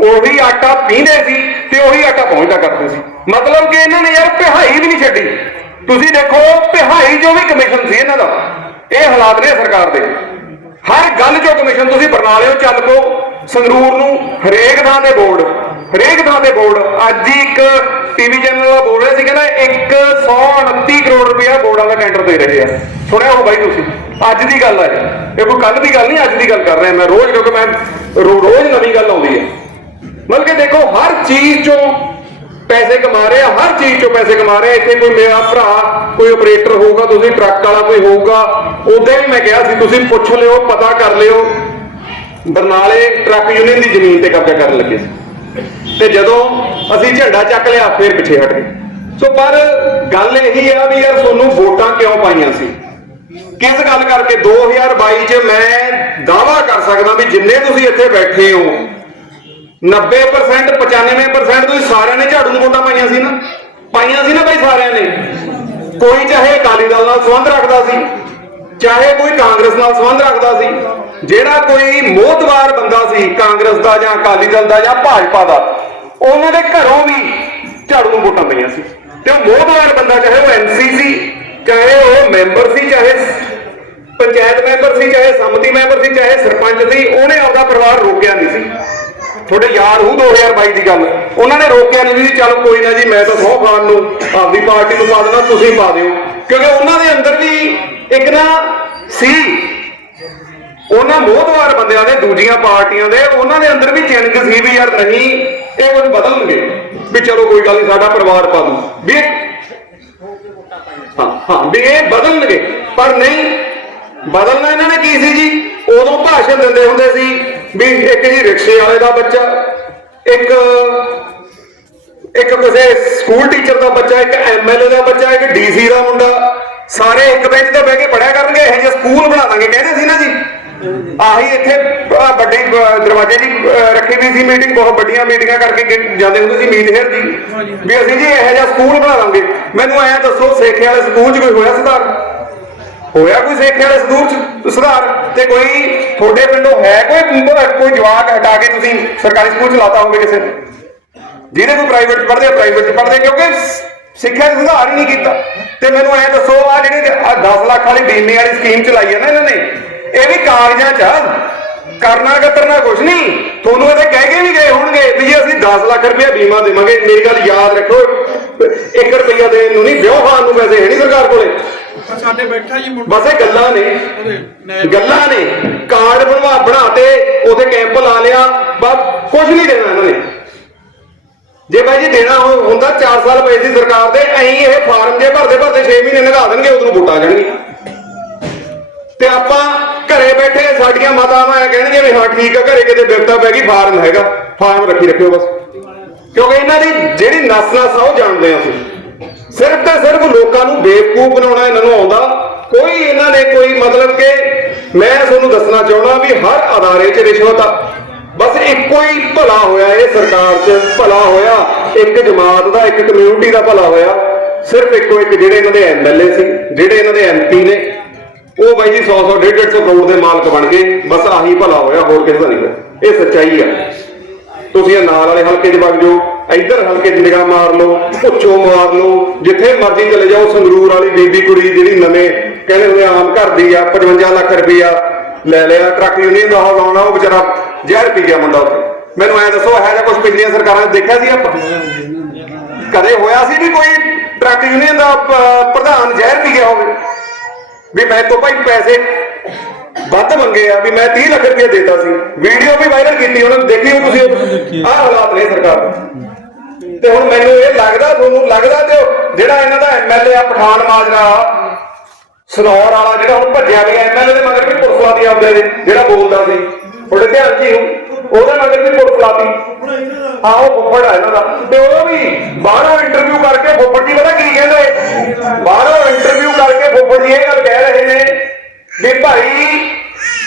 ਉਹੀ ਆਟਾ ਪੀਂਦੇ ਸੀ ਤੇ ਉਹੀ ਆਟਾ ਪਹੁੰਚਦਾ ਕਰਦੇ ਸੀ। ਮਤਲਬ ਕਿ ਇਹਨਾਂ ਨੇ ਯਾਰ ਪਿਹਾਈ ਵੀ ਨਹੀਂ ਛੱਡੀ। ਤੁਸੀਂ ਦੇਖੋ, ਪਿਹਾਈ ਜੋ ਵੀ ਕਮਿਸ਼ਨ ਸੀ ਇਹਨਾਂ ਦਾ, ਇਹ ਹਾਲਾਤ ਨੇ ਸਰਕਾਰ ਦੇ। ਹਰ ਗੱਲ ਜੋ ਕਮਿਸ਼ਨ ਤੁਸੀਂ ਬਰਨਾਲਿਓ ਚੱਲ ਪੋ ਸੰਗਰੂਰ ਨੂੰ ਹਰੇਕ ਥਾਂ ਤੇ ਬੋਰਡ ਹਰੇਕ ਥਾਂ ਤੇ ਬੋਰਡ। ਅੱਜ ਹੀ ਇੱਕ ਟੀਵੀ ਚੈਨਲ ਵਾਲਾ ਬੋਲ ਰਿਹਾ ਸੀ ਕਹਿੰਦਾ 129 ਕਰੋੜ ਰੁਪਇਆ ਬੋਰਡਾਂ ਦਾ ਟੈਂਡਰ ਦੇ ਰਹੇ ਆ। ਸੁਣਿਆ ਹੋ ਬਾਈ ਤੁਸੀਂ? ਅੱਜ ਦੀ ਗੱਲ ਹੈ ਇਹ ਕੋਈ ਕੱਲ ਦੀ ਗੱਲ ਨਹੀਂ, ਅੱਜ ਦੀ ਗੱਲ ਕਰ ਰਿਹਾ ਮੈਂ ਰੋਜ਼, ਕਿਉਂਕਿ ਮੈਂ ਰੋਜ਼ ਨਵੀਂ ਗੱਲ ਆਉਂਦੀ ਹੈ। ਮਤਲਬ ਕਿ ਦੇਖੋ, ਹਰ ਚੀਜ਼ ਚੋਂ ਪੈਸੇ ਕਮਾ ਰਹੇ ਆ, ਹਰ ਚੀਜ਼ ਚੋਂ ਪੈਸੇ ਕਮਾ ਰਹੇ ਇੱਥੇ ਕੋਈ ਮੇਰਾ ਭਰਾ, ਕੋਈ ਆਪਰੇਟਰ ਹੋਊਗਾ, ਤੁਸੀਂ ਟਰੱਕ ਵਾਲਾ ਕੋਈ ਹੋਊਗਾ, ਉਹਦੇ ਵੀ ਮੈਂ ਕਿਹਾ ਸੀ, ਤੁਸੀਂ ਪੁੱਛ ਲਿਓ, ਪਤਾ ਕਰ ਲਿਓ। ਬਰਨਾਲੇ ਟਰੱਕ ਯੂਨੀਅਨ ਦੀ ਜ਼ਮੀਨ ਤੇ ਕਬਜ਼ਾ ਕਰਨ ਲੱਗੇ ਸੀ। ਤੇ ਜਦੋਂ ਅਸੀਂ ਝੰਡਾ ਚੱਕ ਲਿਆ, ਫਿਰ ਪਿੱਛੇ ਹਟ ਗਏ। ਸੋ ਪਰ ਗੱਲ ਇਹੀ ਆ ਵੀ ਯਾਰ ਤੁਹਾਨੂੰ ਵੋਟਾਂ ਕਿਉਂ ਪਾਈਆਂ ਸੀ? ਕਿਸ ਗੱਲ ਕਰਕੇ? 2022 ਚ ਮੈਂ ਦਾਵਾ ਕਰ ਸਕਦਾ ਵੀ ਜਿੰਨੇ ਤੁਸੀਂ ਇੱਥੇ ਬੈਠੇ ਹੋ 90% 95% ਤੁਸੀਂ ਸਾਰਿਆਂ ਨੇ ਝਾੜੂ ਨੂੰ ਵੋਟਾਂ ਪਾਈਆਂ ਸੀ ਨਾ? ਪਾਈਆਂ ਸੀ ਨਾ ਬਈ ਸਾਰਿਆਂ ਨੇ? ਕੋਈ ਚਾਹੇ ਅਕਾਲੀ ਦਲ ਨਾਲ ਸੰਬੰਧ ਰੱਖਦਾ ਸੀ, ਚਾਹੇ ਕੋਈ ਕਾਂਗਰਸ ਨਾਲ ਸੰਬੰਧ ਰੱਖਦਾ ਸੀ ਜਿਹੜਾ ਕੋਈ ਮੋਹਤਵਾਰ ਬੰਦਾ ਸੀ, ਕਾਂਗਰਸ ਦਾ ਜਾਂ ਅਕਾਲੀ ਦਲ ਦਾ ਜਾਂ ਭਾਜਪਾ ਦਾ, ਉਹਨਾਂ ਦੇ ਘਰੋਂ ਵੀ ਝਾੜੂ ਨੂੰ ਵੋਟਾਂ ਪਈਆਂ ਸੀ। ਤੇ ਉਹ ਮੋਹਤਵਾਰ ਬੰਦਾ ਚਾਹੇ ਉਹ ਐਮਸੀ ਸੀ ਚਾਹੇ ਉਹ ਮੈਂਬਰ ਸੀ, ਚਾਹੇ ਪੰਚਾਇਤ ਮੈਂਬਰ ਸੀ, ਚਾਹੇ ਸੰਮਤੀ ਮੈਂਬਰ ਸੀ, ਚਾਹੇ ਸਰਪੰਚ ਸੀ, ਉਹਨੇ ਆਪਦਾ ਪਰਿਵਾਰ ਰੋਕਿਆ ਨਹੀਂ ਸੀ। ਤੁਹਾਡੇ ਯਾਰ ਹੂ 2022 ਦੀ ਗੱਲ। ਉਹਨਾਂ ਨੇ ਰੋਕਿਆ ਨਹੀਂ ਸੀ ਚੱਲ ਕੋਈ ਨਾ ਜੀ, ਮੈਂ ਤਾਂ ਸੌ ਖਾਨ ਨੂੰ ਆਪਦੀ ਪਾਰਟੀ ਨੂੰ ਪਾ ਦੇਣਾ ਤੁਸੀਂ ਪਾ ਦਿਓ। ਕਿਉਂਕਿ ਉਹਨਾਂ ਦੇ ਅੰਦਰ ਵੀ ਇੱਕ ਨਾ ਸੀ ਉਹਨਾਂ ਮੋਹਤਵਾਰ ਬੰਦਿਆਂ ਦੇ, ਦੂਜੀਆਂ ਪਾਰਟੀਆਂ ਦੇ, ਉਹਨਾਂ ਦੇ ਅੰਦਰ ਵੀ ਚਿੰਗ ਸੀ ਵੀ ਯਾਰ ਨਹੀਂ, ਇਹ ਕੁਝ ਬਦਲਣਗੇ। ਵੀ ਚਲੋ ਕੋਈ ਗੱਲ ਨਹੀਂ, ਸਾਡਾ ਪਰਿਵਾਰ ਪਾ ਦੂ। ਵੀ ਹਾਂ ਹਾਂ, ਵੀ ਇਹ ਬਦਲਣਗੇ। ਪਰ ਨਹੀਂ, ਬਦਲਣਾ ਇਹਨਾਂ ਨੇ ਕੀ ਸੀ ਜੀ? ਉਦੋਂ ਭਾਸ਼ਣ ਦਿੰਦੇ ਹੁੰਦੇ ਸੀ ਵੀ ਇੱਕ ਜੀ ਰਿਕਸ਼ੇ ਵਾਲੇ ਦਾ ਬੱਚਾ, ਇੱਕ ਇੱਕ ਕਿਸੇ ਸਕੂਲ ਟੀਚਰ ਦਾ ਬੱਚਾ, ਇੱਕ ਐਮਐਲਏ ਦਾ ਬੱਚਾ, ਇੱਕ ਡੀਸੀ ਦਾ ਮੁੰਡਾ। ਸਾਰੇ ਇੱਕ ਬੈਂਚ ਤੇ ਬਹਿ ਕੇ ਪੜਿਆ ਕਰਨਗੇ, ਇਹ ਜਿਹੇ ਸਕੂਲ ਬਣਾ ਦਾਂਗੇ, ਕਹਿੰਦੇ ਸੀ ਨਾ ਜੀ। ਆਹੀ ਇੱਥੇ ਵੱਡੀ ਦਰਵਾਜ਼ੇ ਦੀ ਰੱਖੀ ਹੋਈ ਸੀ ਮੀਟਿੰਗ ਬਹੁਤ ਵੱਡੀਆਂ ਮੀਟਿੰਗਾਂ ਕਰਕੇ ਜਾਂਦੇ ਹੁੰਦੇ ਸੀ ਮੀਤ ਹੇਰ ਦੀ। ਵੀ ਅਸੀਂ ਜੀ ਇਹੋ ਜਿਹਾ ਸਕੂਲ ਬਣਾ ਦਾਂਗੇ ਮੈਨੂੰ ਐਂ ਦੱਸੋ ਸੇਖੇ ਵਾਲੇ ਸਕੂਲ 'ਚ ਕੋਈ ਹੋਇਆ ਸੁਧਾਰ? ਹੋਇਆ ਕੋਈ ਸੇਖੇ ਵਾਲੇ ਸਕੂਲ 'ਚ ਸੁਧਾਰ? ਤੇ ਕੋਈ ਤੁਹਾਡੇ ਪਿੰਡੋਂ ਹੈ ਕੋਈ ਕੋਈ ਜਵਾਕ ਹਟਾ ਕੇ ਤੁਸੀਂ ਸਰਕਾਰੀ ਸਕੂਲ 'ਚ ਲਾਤਾ ਹੋਵੇ ਕਿਸੇ ਨੇ? ਜਿਹਨੇ ਕੋਈ ਪ੍ਰਾਈਵੇਟ ਚ ਪੜ੍ਹਦੇ ਪ੍ਰਾਈਵੇਟ ਚ ਪੜ੍ਹਦੇ ਕਿਉਂਕਿ ਸਿੱਖਿਆ ਦਾ ਸੁਧਾਰ ਹੀ ਨਹੀਂ ਕੀਤਾ। ਤੇ ਮੈਨੂੰ ਐ ਦੱਸੋ ਆ ਜਿਹੜੀ ਆਹ 10 ਲੱਖ ਵਾਲੀ ਬੀਮੇ ਵਾਲੀ ਸਕੀਮ ਚਲਾਈ ਹੈ ਨਾ ਇਹਨਾਂ ਨੇ ਇਹ ਵੀ ਕਾਗਜ਼ਾਂ 'ਚ। ਕਰਨਾ ਕਤਰਨਾ ਕੁਛ ਨਹੀਂ ਤੁਹਾਨੂੰ ਇਹਦੇ ਕਹਿ ਕੇ ਵੀ ਗਏ ਹੋਣਗੇ ਵੀ ਜੇ ਅਸੀਂ 10 ਲੱਖ ਰੁਪਏ ਬੀਮਾ ਦੇਵਾਂਗੇ। ਮੇਰੀ ਗੱਲ ਯਾਦ ਰੱਖੋ। 1 ਰੁਪਈਆ ਦੇਣ ਨੂੰ ਨਹੀਂ ਵਿਆਹ ਖਾਣ ਨੂੰ ਪੈਸੇ ਹੈ ਨਹੀਂ ਸਰਕਾਰ ਕੋਲੇ। ਸਾਡੇ ਬੈਠਾ ਜੀ ਮੁੰਡਾ। ਬਸ ਇਹ ਗੱਲਾਂ ਨੇ। ਗੱਲਾਂ ਨੇ। ਕਾਰਡ ਬਣਵਾ ਬਣਾਤੇ ਉਥੇ ਕੈਂਪ ਲਾ ਲਿਆ। ਬਸ ਕੁਝ ਨਹੀਂ ਦੇਣਾ ਇਹਨਾਂ ਨੇ। ਜੇ ਭਾਈ ਜੀ ਦੇਣਾ ਹੁੰਦਾ 4 ਸਾਲ ਪਏ ਸੀ ਸਰਕਾਰ ਦੇ ਐਂ ਇਹ ਫਾਰਮ ਜੇ ਭਰਦੇ ਭਰਦੇ 6 ਮਹੀਨੇ ਲੰਘਾ ਦੇਣਗੇ ਉਦੋਂ ਵੋਟਾਂ ਆ ਜਾਣਗੀਆਂ। ਤੇ ਆਪਾਂ ਘਰੇ ਬੈਠੇ ਸਾਡੀਆਂ ਮਾਤਾਵਾਂ ਐ ਕਹਿਣਗੇ ਵੀ ਹਾਂ, ਠੀਕ ਆ, ਘਰੇ ਕਿਤੇ ਬਿਪਤਾ ਪੈ ਗਈ, ਫਾਰਮ ਹੈਗਾ, ਫਾਰਮ ਰੱਖੀ ਰੱਖਿਓ ਬਸ। ਕਿਉਂਕਿ ਇਹਨਾਂ ਦੀ ਜਿਹੜੀ ਨਸ ਨਸ ਆ, ਉਹ ਜਾਣਦੇ ਆ ਅਸੀਂ। ਸਿਰਫ ਤੇ ਸਿਰਫ ਲੋਕਾਂ ਨੂੰ ਬੇਵਕੂਫ ਬਣਾਉਣਾ ਇਹਨਾਂ ਨੂੰ ਆਉਂਦਾ। ਕੋਈ ਇਹਨਾਂ ਨੇ ਕੋਈ ਮਤਲਬ ਕਿ ਮੈਂ ਤੁਹਾਨੂੰ ਦੱਸਣਾ ਚਾਹੁੰਦਾ ਵੀ ਹਰ ਅਦਾਰੇ 'ਚ ਰਿਸ਼ਵਤ ਆ। ਬਸ ਇੱਕੋ ਹੀ ਭਲਾ ਹੋਇਆ ਇਹ ਸਰਕਾਰ 'ਚ, ਭਲਾ ਹੋਇਆ ਇੱਕ ਜਮਾਤ ਦਾ, ਇੱਕ ਕਮਿਊਨਿਟੀ ਦਾ ਭਲਾ ਹੋਇਆ। ਸਿਰਫ ਇੱਕੋ ਇੱਕ ਜਿਹੜੇ ਇਹਨਾਂ ਦੇ ਐਮਐਲਏ ਸੀ, ਜਿਹੜੇ ਇਹਨਾਂ ਦੇ ਐਮਪੀ ਨੇ। ਉਹ ਬਾਈ ਜੀ 100 100 150 150 ਕਰੋੜ ਦੇ ਮਾਲਕ ਬਣ ਗਏ। ਬਸ ਆਹੀ ਭਲਾ ਹੋਇਆ, ਹੋਰ ਕਿਸੇ ਦਾ ਨਹੀਂ ਹੋਇਆ। ਇਹ ਸੱਚਾਈ ਆ। ਤੁਸੀਂ ਇਹ ਨਾਲ ਵਾਲੇ ਹਲਕੇ 'ਚ ਵਗ ਜਾਓ, ਇੱਧਰ ਹਲਕੇ 'ਚ ਨਿਗਾਹ ਮਾਰ ਲਓ, ਪੁੱਛੋ ਮਾਰ ਲਓ, ਜਿੱਥੇ ਮਰਜ਼ੀ ਚਲੇ ਜਾਓ, ਸੰਗਰੂਰ ਵਾਲੀ ਬੀਬੀ ਕੁੜੀ ਜਿਹੜੀ ਨਵੇਂ, ਕਹਿੰਦੇ ਹੁੰਦੇ ਆਮ ਘਰ ਦੀ ਆ 55 ਲੱਖ ਰੁਪਈਆ ਲੈ ਲਿਆ, ਟਰੱਕ ਯੂਨੀਅਨ ਦਾ ਉਹ ਲਾਉਣਾ, ਉਹ ਵਿਚਾਰਾ ਜ਼ਹਿਰ ਪੀ ਗਿਆ ਮੁੰਡਾ ਉੱਥੇ। ਮੈਨੂੰ ਐ ਦੱਸੋ, ਇਹੋ ਜਿਹਾ ਕੁਝ ਪਿਛਲੀਆਂ ਸਰਕਾਰਾਂ 'ਚ ਦੇਖਿਆ ਸੀ ਆਪਾਂ? ਕਦੇ ਹੋਇਆ ਸੀ ਵੀ ਕੋਈ ਟਰੱਕ ਯੂਨੀਅਨ ਦਾ ਪ੍ਰਧਾਨ ਜ਼ਹਿਰ ਪੀ ਗਿਆ ਹੋਵੇ? ਵੀ ਮੈਂ ਤੋਂ ਭਾਈ ਪੈਸੇ ਵੱਧ ਮੰਗੇ ਆ ਵੀ ਮੈਂ 30 ਲੱਖ ਰੁਪਏ ਦੇਤਾ ਸੀ। ਵੀਡੀਓ ਵੀ ਵਾਇਰਲ ਕੀਤੀ ਉਹਨਾਂ ਨੇ ਦੇਖੀ ਹੋ ਤੁਸੀਂ। ਆਹ ਹਾਲਾਤ ਨੇ ਸਰਕਾਰ ਦੇ। ਤੇ ਹੁਣ ਮੈਨੂੰ ਇਹ ਲੱਗਦਾ ਤੁਹਾਨੂੰ ਲੱਗਦਾ ਤੇ ਜਿਹੜਾ ਇਹਨਾਂ ਦਾ ਐਮਐਲਏ ਆ ਪਠਾਨ ਮਾਜਰਾ ਸਨੌਰ ਵਾਲਾ ਜਿਹੜਾ ਹੁਣ ਭੱਜਿਆ ਗਿਆ ਐਮਐਲਏ ਦੇ ਮਗਰ ਵੀ ਪੁਲਿਸ ਲਾਤੀ ਆਪਦੇ ਦੇ ਜਿਹੜਾ ਬੋਲਦਾ ਸੀ। ਤੁਹਾਡੇ ਧਿਆਨ ਚ ਹੀ। ਉਹਦੇ ਮਗਰ ਵੀ ਪੁਲਿਸ ਲਾਤੀ। ਹਾਂ ਉਹ ਫੁੱਫੜ ਆ ਇਹਨਾਂ ਦਾ। ਤੇ ਉਹ ਵੀ ਬਾਹਰੋਂ ਇੰਟਰਵਿਊ ਕਰਕੇ ਫੁੱਫੜ ਜੀ ਪਤਾ ਕੀ ਕਹਿੰਦੇ? ਬਾਹਰੋਂ ਇੰਟਰਵਿਊ ਕਰਕੇ ਫੁੱਫੜ ਜੀ ਇਹ ਗੱਲ ਕਹਿ ਰਹੇ ਨੇ ਵੀ ਭਾਈ